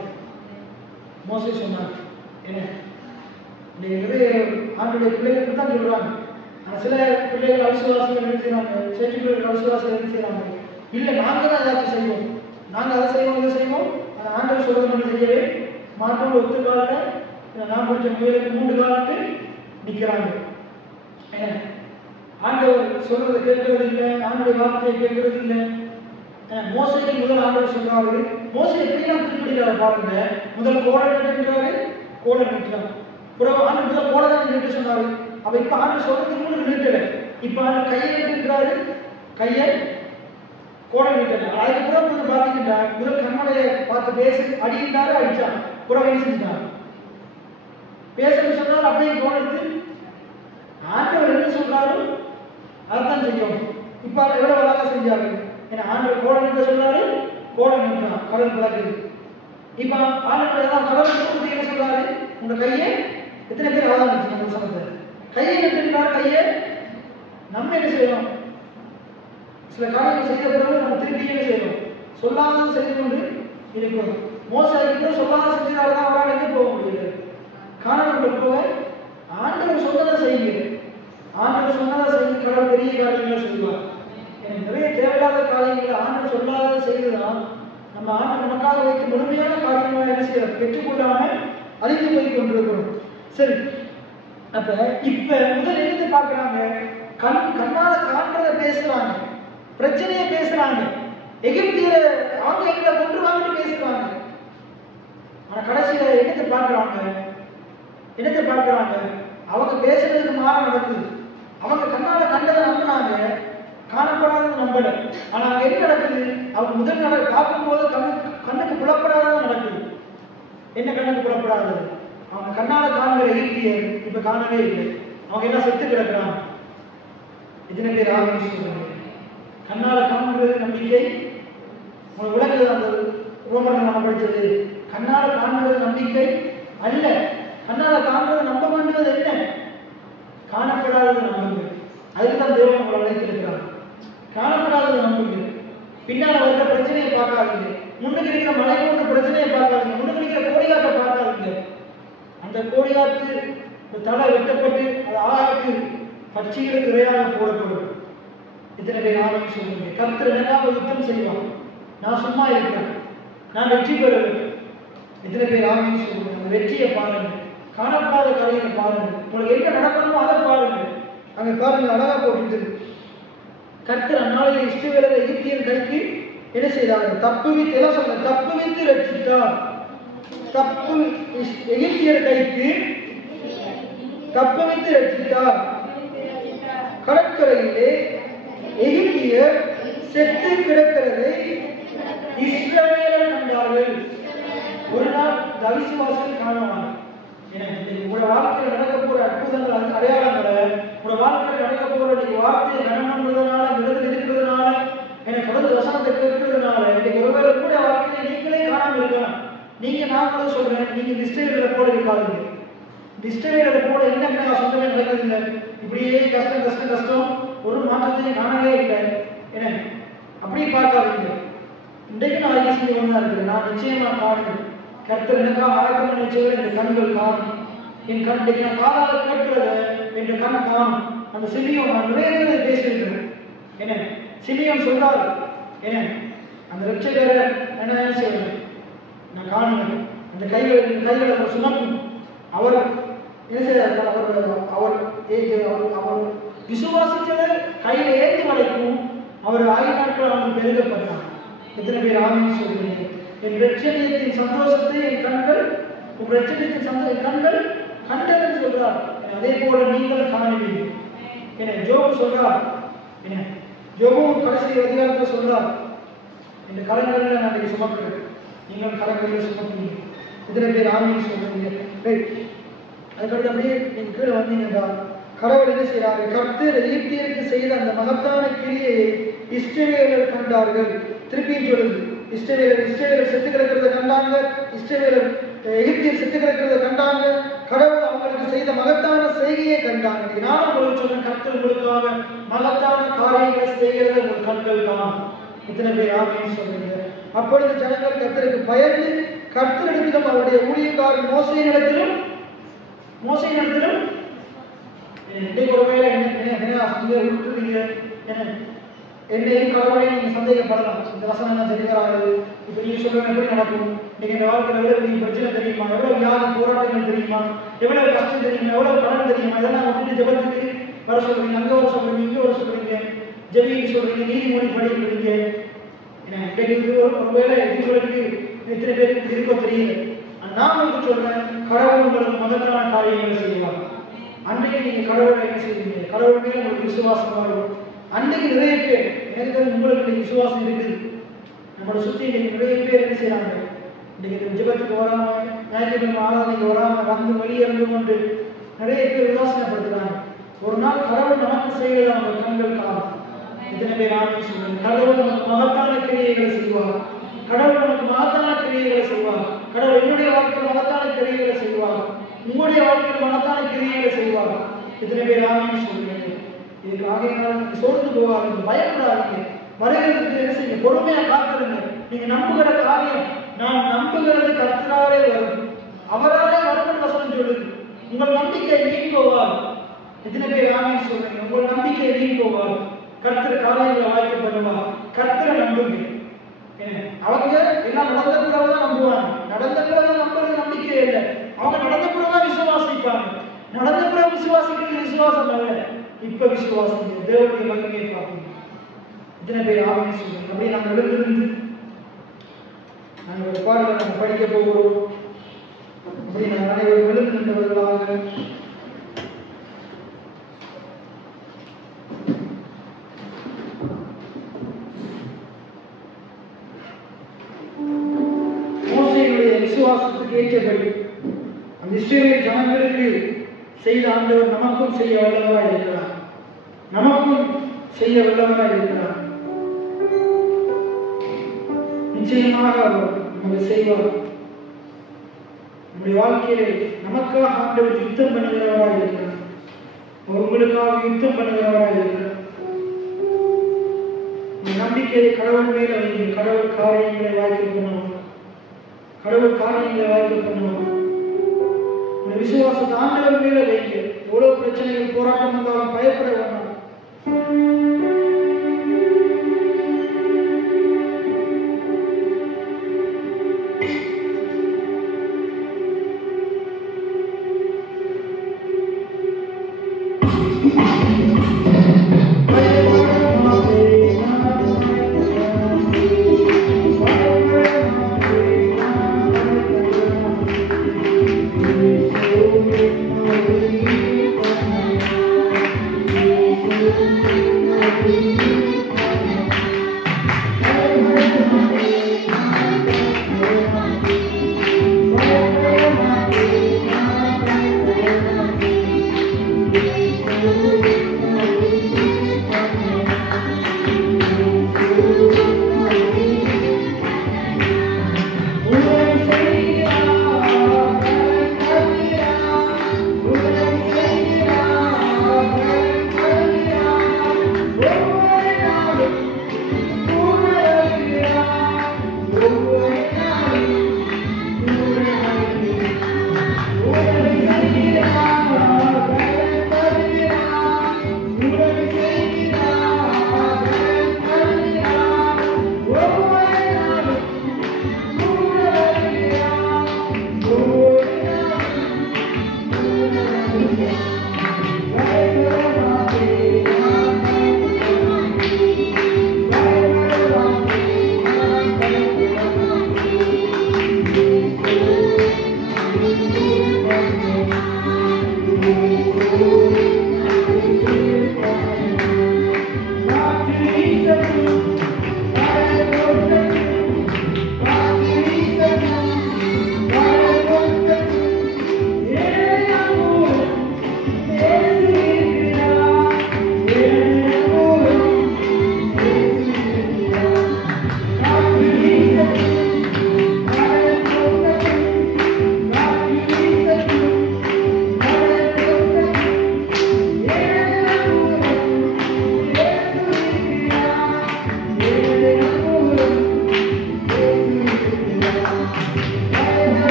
மோசே சொன்னார். என்ன நிறைய ஆண்டுடைய பிள்ளைகளுக்கு தான் சொல்றாங்க. ஆனால் சில பிள்ளைகள் அவிசுவாசிகள் என்ன செய்யறாங்க? சேற்றி பிள்ளைகள் அவிசுவாசிகள் என்ன செய்யறாங்க? இல்லை, நாங்க தான் ஏதாச்சும் செய்வோம், நாங்க அதை செய்வோம், இதை செய்வோம், ஆண்டவர் சொல்றது நம்ம செய்யவே மாற்றோட ஒத்துக்கால நான் கொஞ்சம் முயலுக்கு 3 காலத்து நிற்கிறாங்க. ஆண்டவர் சொல்றதை கேட்கறது இல்லை, ஆண்டுடைய வார்த்தையை கேட்கறது இல்லை. மோசைக்கு முதல் ஆண்டவர் சொல்றாரு. மோசை எப்படிலாம் திருப்பிடிக்கிறார் பாருங்க. முதல் கோடை நின்றாரு, கோடை நிற்கிறார். ஆண்டு முதல் கோடை தான் நின்று சொன்னாரு. அப்ப இப்ப ஆண்டு சொல்றதுக்கு முன்னாடி நிறுத்தல. இப்ப ஆண்டு கையை நின்றாரு, கையை கோடை நிற்கல. அதுக்கப்புறம் வந்து பாத்தீங்கன்னா முதல் கண்மலையை பார்த்து பேசி அடிக்கிட்டாரு, அடிச்சான். புறவை செஞ்சாங்க. பேசணும்னு சொன்னாலும் அப்படியே கோடத்து ஆண்டவர் என்ன சொல்றாரு அதுதான் செய்யும். இப்ப எவ்வளவு அழகா செஞ்சாரு. ஏன்னா ஆண்டவர் கோடை நிற்க சொன்னாரு, கோடை நிற்கிறான், கடல் பிளக்குது. இப்ப ஆண்டவர் ஏதாவது கடல் என்ன சொல்றாரு? உங்க கையை எத்தனை பேர் அவதானிச்சு சொன்னது? கையை நிறுத்தினாரு. கையை நம்ம என்ன செய்யணும்? சில காரியங்கள் செய்த பிறகு நம்ம திருப்பி என்ன செய்யணும்? சொல்லாத செய்து கொண்டு இருக்கணும். மோசடி சொல்லாத செஞ்சதால்தான் அவரால் எங்கே போக முடியல? காரணம் போக ஆண்டவர் சொன்னதை செய்யுங்க. ஆண்டவர் சொன்னதை செய்து கடவுள் பெரிய காரியங்களை செய்வார். எனக்கு நிறைய தேவையில்லாத காரியங்களை ஆண்டவர் சொல்லாத செய்துதான் நம்ம ஆண்டவர் நமக்காக வைத்து முழுமையான காரியங்களை என்ன செய்யறோம்? பெற்றுக்கொள்ளாம அழிந்து போய் கொண்டிருக்கிறோம். சரி, அப்ப இப்ப முதல் எடுத்து பார்க்கிறாங்க. கண்ணால காண்றத பேசுறாங்க, பிரச்சனையை பேசுறாங்க, எகிப்தியரை அவங்க எங்களை கொன்றுவாங்கன்னு பேசுறாங்க. ஆனா கடைசியில என்னத்தை பார்க்கிறாங்க? அவங்க பேசுறதுக்கு மாற நடக்குது. அவங்க கண்ணால கண்டதை நம்பினாங்க. காணப்படாதது நம்பல. ஆனா அங்க என்ன நடக்குது? அவங்க முதல் பார்க்கும்போது கண்ணுக்கு புலப்படாதது நடக்குது. என்ன கண்ணுக்கு புலப்படாதது? அவங்க கண்ணால காண்கிற ஈட்டியர் இப்ப காணவே இல்லை. அவங்க எல்லாம் செத்து கிடக்கிறாங்க. எத்தனை பேர் ஆகணும் சொல்றாங்க? கண்ணால காண்கிறது நம்பிக்கை. உலகில் அந்த ரோமர்கள் நம்ம படித்தது கண்ணால காண்கிறது நம்பிக்கை அல்ல. கண்ணால காண்கிறது நம்ப வேண்டுவது என்ன? காணப்படாதது நம்புங்க. அதுக்குதான் தேவன் உங்களை அழைத்திருக்கிறார். காணப்படாதது நம்புங்க. பின்னால் வருகிற பிரச்சனையை பார்க்காதீங்க. முன்னுக்கு இருக்கிற மலை போன்ற பிரச்சனையை பார்க்காதீங்க. முன்னுக்கு இருக்கிற கோடியாட்டை பார்க்காதீங்க. அந்த கோடியாட்டு தலை வெட்டப்பட்டு அது ஆகாக்கு பட்சிகளுக்கு இரையாக போடப்படும். இத்தனை பேர் ஆளும் சொல்லுங்க. கர்த்தர் எனக்காக யுத்தம் செய்வான். நான் சும்மா இருக்கிறேன். நான் வெற்றி பெறுவேன். இத்தனை பேர் ஆளும் சொல்லுங்க. அந்த வெற்றியை பாருங்க. காணப்படாத கதையை பாருங்க. உங்களுக்கு என்ன நடக்கணுமோ அதை பாருங்க. அங்க பாருங்க, அழகா போட்டு கர்த்தர் அந்நாளில் இஸ்ரவேலரை எகிப்தியர் கைக்கு என்ன செய்தார்கள்? தப்புவித்து எல்லாம் சொல்ல தப்புவித்து ரட்சித்தார். எகிப்தியர் கைக்கு தப்புவித்து ரட்சித்தார். கடற்கரையிலே எகிப்தியர் செத்து கிடக்கிறதை இஸ்ரவேலர் கண்டார்கள். ஒரு நாள் அவிசுவாசிகள் காணுவாங்க. உங்களோட வாழ்க்கையில் நடக்க போற அற்புதங்கள் அடையாளங்களை உங்களோட வாழ்க்கையில் நடக்க போற இன்னைக்கு வார்த்தையை கனமன்றதுனால விடுதல் இருக்கிறதுனால எனக்கு தொடர்ந்து வசனத்தை கேட்கிறதுனால இன்னைக்கு ஒருவேளை கூட வாழ்க்கையை நீங்களே காணாமல் இருக்கலாம். நீங்க நாங்களும் சொல்றேன், நீங்க டிஸ்டர்பரை போல இருக்காதுங்க. டிஸ்டர்பரை போல என்ன சொந்தமே நடக்குதுங்க. இப்படியே கஷ்டம் கஷ்டம் கஷ்டம் ஒரு மாற்றத்தையும் காணவே இல்லை. என்ன அப்படியே பார்க்காதீங்க. இன்றைக்கு நான் அறிக்கை செய்ய ஒன்றா இருக்கிறேன். நான் நிச்சயமா காணுங்க. கர்த்தர் எனக்காக ஆயத்தம் பண்ணி செய்ய என் கண்கள் காணும். என் கண் நான் காதால கேட்கிறத என் கண் காணும். அந்த சிமியோன் நான் நிறைய பேசியிருக்கிறேன். என்ன சிமியோன் சொல்றாரு, என்ன அந்த ரட்சகரை என்ன செய்யணும்? நான் காணுங்க. அந்த கைகளை அவர் சுமக்கும். அவர் என்ன செய்தார்? அவர் விசுவாசித்ததை கையில ஏற்றி வரைக்கும் அவர் 1000 நாட்கள் அவர்கள் பெருகப்பட்டார். எத்தனை பேர் ஆமீன் சொல்றீங்க? என் ரட்சணியத்தின் சந்தோஷத்தை என் கண்கள் உன் ரட்சணியத்தின் சந்தோஷம் கண்கள் கண்டதுன்னு சொல்றார். அதே போல நீங்கள் காணுவீங்க. என்ன ஜோபு சொல்றார், என்ன ஜோபு கடைசி அதிகாரத்தில் சொல்றார், இந்த கரங்களில் நான் இன்னைக்கு சுமக்கிறேன், நீங்கள் கரங்களில் சுமக்கிறீங்க. இத்தனை பேர் ஆமீன் சொல்றீங்க. அதுக்கடுத்து அப்படியே நீங்க கீழே வந்தீங்கன்னா கடவுள் என்ன செய்யறாரு? கர்த்தர் எகிப்தியருக்கு செய்த அந்த மகத்தான கிரியை இஸ்ரவேலர் கண்டார்கள். திருப்பியும் சொல்லுது, இஸ்ரவேலர் செத்து கிடக்கிறத கண்டாங்க. இஸ்ரவேலர் எகிப்தியர் செத்து கிடக்கிறத கண்டாங்க. கடவுள் அவங்களுக்கு செய்த மகத்தான செய்கையை கண்டாங்க. நானும் உங்களுக்கு சொன்ன கர்த்தர் உங்களுக்காக மகத்தான காரியங்களை செய்கிறத உங்கள் கண்கள் தான். இத்தனை பேர் ஆமீன் சொல்றீங்க. அப்பொழுது ஜனங்கள் கர்த்தருக்கு பயந்து கர்த்தரிடத்திலும் அவருடைய ஊழியக்காரர் மோசேயினிடத்திலும் இன்றைக்கு ஒருவேளை விட்டுருவீங்க. என்னையும் கடவுளையும் நீங்க சந்தேகப்படலாம். இந்த வசனம் தெரிகிறாரு, இப்ப நீங்க சொல்றது எப்படி நடக்கும்? நீங்க இந்த வாழ்க்கையில் எவ்வளவு பெரிய பிரச்சனை தெரியுமா? எவ்வளவு வியாதி போராட்டங்கள் தெரியுமா? எவ்வளவு கஷ்டம் தெரியுமா? எவ்வளவு கடன் தெரியுமா? இதெல்லாம் வந்துட்டு ஜெபத்துக்கு வர சொல்றீங்க, அங்க வர சொல்றீங்க, இங்க வர சொல்றீங்க, ஜெபிக்க சொல்றீங்க, நீதிமொழி படிக்கிறீங்க. இன்றைக்கு ஒருவேளை உங்களுக்கு எத்தனை பேருக்கு இருக்கோ தெரியல. நான் உங்களுக்கு சொல்றேன், கடவுள் உங்களுக்கு மகத்தான காரியங்களை செய்வார். அன்றைக்கு நீங்க கடவுளை என்ன செய்வீங்க? கடவுள் மேல உங்களுக்கு விசுவாசம் வரும். அன்றைக்கு நிறைய பேர், எனக்கு உங்களுக்கு விசுவாசம் இருக்குது. நம்மளை சுற்றி இன்னைக்கு நிறைய பேர் என்ன செய்யறாங்க? இன்னைக்கு ஜெபத்துக்கு வராம, ஞாயிற்றுக்கிழமை ஆராதனைக்கு வராம வந்து வெளியே இருந்து கொண்டு நிறைய பேர் உதாசனப்படுத்துறாங்க. ஒரு நாள் கடவுள் நமக்கு செய்வது அவங்க கண்கள் காணும். இத்தனை பேர் ஆமீன் சொல்லுங்க. கடவுள் நமக்கு மகத்தான கிரியைகளை செய்வார். கடவுள் நமக்கு மகத்தான கிரியைகளை செய்வார். கடவுள் என்னுடைய வாழ்க்கையில் மகத்தான கிரியைகளை செய்வார். உங்களுடைய வாழ்க்கையில் மகத்தான கிரியைகளை செய்வார். இத்தனை பேர் ஆமீன் சொல்லுங்க. இதுக்கு ஆகையினால் சோர்ந்து போவாங்க, பயப்படாதீங்க. வருகிறதுக்கு என்ன செய்யுங்க? பொறுமையா காத்துருங்க. நீங்க நம்புகிற காரியம், நான் நம்புகிறது கர்த்தராலே வரும், அவராலே வரும் வசனம் சொல்லுது. உங்கள் நம்பிக்கை வீண் போவார். எத்தனை பேர் ஆமீன் சொல்றீங்க? உங்கள் நம்பிக்கை வீண் போவார். கர்த்தர் காரியங்களை வாய்ப்பு பண்ணுவார். கர்த்தரை நம்புங்க. அவங்க எல்லாம் நடந்த பிறகுதான் நம்புவாங்க. நடந்த பிறகு நம்புறது நம்பிக்கை இல்லை. அவங்க நடந்த பிறகுதான் விசுவாசிப்பாங்க. நடந்த பிறகு விசுவாசிக்கிறது விசுவாசம் அல்ல. இப்ப விசுவாசம் தேவனுடைய மகிமையை பார்க்கணும். இத்தனை பேர் ஆமீன் சொல்லுங்க. அப்படியே நாங்கள் எழுந்திருந்து நாங்கள் ஒரு பாடலை நாங்கள் படிக்க போகிறோம். அப்படி நாங்கள் அனைவரும் எழுந்து நின்றவர்களாக ஏற்றபடி அந்த இஸ்ரவேல் ஜனங்களுக்கு செய்த ஆண்டவர் நமக்கும் செய்ய வல்லவராய் இருக்கிறார். நமக்கும் செய்ய வல்லவராய் இருக்கிறார். நிச்சயமாக அவர் நமக்கு செய்வார். நம்முடைய வாழ்க்கையிலே நமக்காக ஆண்டவர் யுத்தம் பண்ணுகிறவராய் இருக்கிறார். உங்களுக்காக யுத்தம் பண்ணுகிறவராய் இருக்கிறார். நம்பிக்கையை கடவுள் மேல வைங்க. கடவுள் காரியங்களை வாய்க்க பண்ணுவோம். கடவுள் காரியங்களை வாய்க்க பண்ணுவோம். விசுவாசத்தை ஆண்டவர் மேல வைங்க. எவ்வளவு பிரச்சனைகள் போராட்டம் வந்தாலும் பயப்பட வேண்டாம்.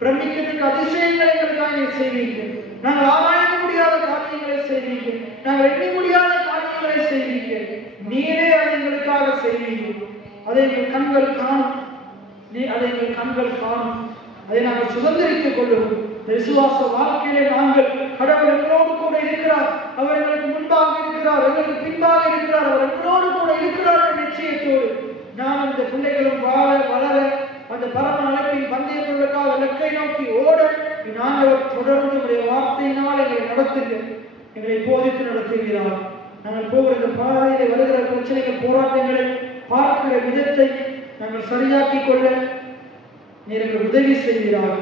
பிரமிக்கிறதுக்கு அதிசயங்களை எங்களுக்காக நீ செய்வீங்க. நாங்கள் ஆராய முடியாத காரியங்களை செய்வீங்க. நாங்கள் எண்ணி முடியாத காரியங்களை செய்வீங்க. நீரே அதை எங்களுக்காக செய்வீங்க. அதை எங்கள் கண்கள் காணும். அதை எங்கள் கண்கள் காணும். அதை நாங்கள் சுதந்திரித்துக் கொள்ளுவோம். விசுவாச வாழ்க்கையிலே நாங்கள் கடவுள் எங்களோடு கூட இருக்கிறார். அவர் எங்களுக்கு முன்பாக இருக்கிறார், எங்களுக்கு பின்பாக இருக்கிறார். அவர் எங்களோடு கூட இருக்கிறார் என்ற நிச்சயத்தோடு நாம் அந்த பிள்ளைகளும் வாழ வளர அந்த பரம அழைப்பின் பந்தயங்களுக்காக இலக்கை நோக்கி ஓட நாங்கள் தொடர்ந்து உடைய வார்த்தையினால் எங்களை நடத்துங்க. எங்களை போதித்து நடத்துகிறார். நாங்கள் போகிற இந்த பாதையிலே வருகிற பிரச்சனைகள் போராட்டங்களை பார்க்கிற விதத்தை நாங்கள் சரியாக்கிக் கொள்ள நீர் எங்களுக்கு உதவி செய்கிறார்.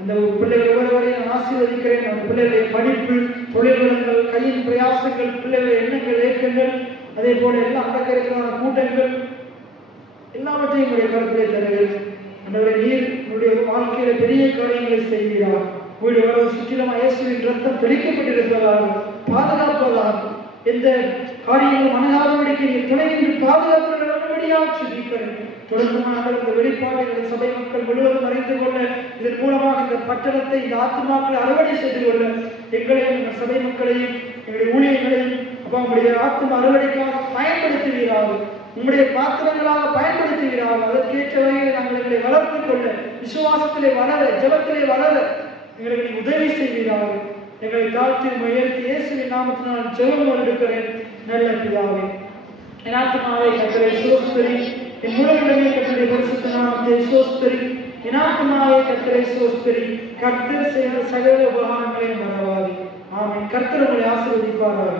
அந்த பிள்ளைகள் ஒவ்வொருவரையும் நான் ஆசீர்வதிக்கிறேன். அந்த பிள்ளைகளுடைய படிப்பு, தொழில்கள், கையின் பிரயாசங்கள், பிள்ளைகளுடைய எண்ணங்கள், ஏக்கங்கள், அதே போல எல்லாம் அடக்கிறதுக்கான கூட்டங்கள் எல்லாவற்றையும் உடைய கருத்திலே தருகிறேன். அந்தவரை நீர் உன்னுடைய வாழ்க்கையில பெரிய காரியங்களை செய்கிறார். வீடு வரவு சுற்றிலும் இயேசுவின் ரத்தம் தெளிக்கப்பட்டிருப்பதாக பாதுகாப்பதாக எந்த காரியங்களும் அணுகாதபடிக்கு நீர் துணை நின்று பாதுகாப்புபடியாக சுதிக்கிறேன். தொடர்ந்துமான இந்த வெளிப்பாடுகளை சபை மக்கள் முழுவதும் அறிந்து கொள்ள, இதன் மூலமாக இந்த பட்டணத்தை, இந்த ஆத்மாக்களை அறுவடை செய்து கொள்ள எங்களையும் எங்கள் சபை மக்களையும் எங்களுடைய ஊழியர்களையும் உங்களுடைய ஆத்ம அறுவடைக்காக பயன்படுத்துகிறார்கள். உங்களுடைய பாத்திரங்களாக பயன்படுத்துகிறார்கள். அதற்கேற்ற வகையில் நாங்கள் எங்களை வளர்த்துக் கொள்ள, விசுவாசத்திலே வளர, ஜபத்திலே வளர எங்களுக்கு உதவி செய்கிறார்கள். எங்களை தாழ்த்தி உயர்த்தி இயேசுவின் நாமத்தினால் ஜெபம் எடுக்கிறேன் நல்ல பிதாவே. என் ஆத்மாவை கர்த்தரை ஸ்தோத்திரி, என் முழுவதுமே கர்த்தருடைய பரிசுத்த நாமத்தை ஸ்தோத்திரி. என் ஆத்மாவை கர்த்தரை ஸ்தோத்திரி. கர்த்தர் செய்த சகல உபகாரங்களையும் மறவாதே. ஆமென். கர்த்தர் உங்களை ஆசீர்வதிப்பாராக.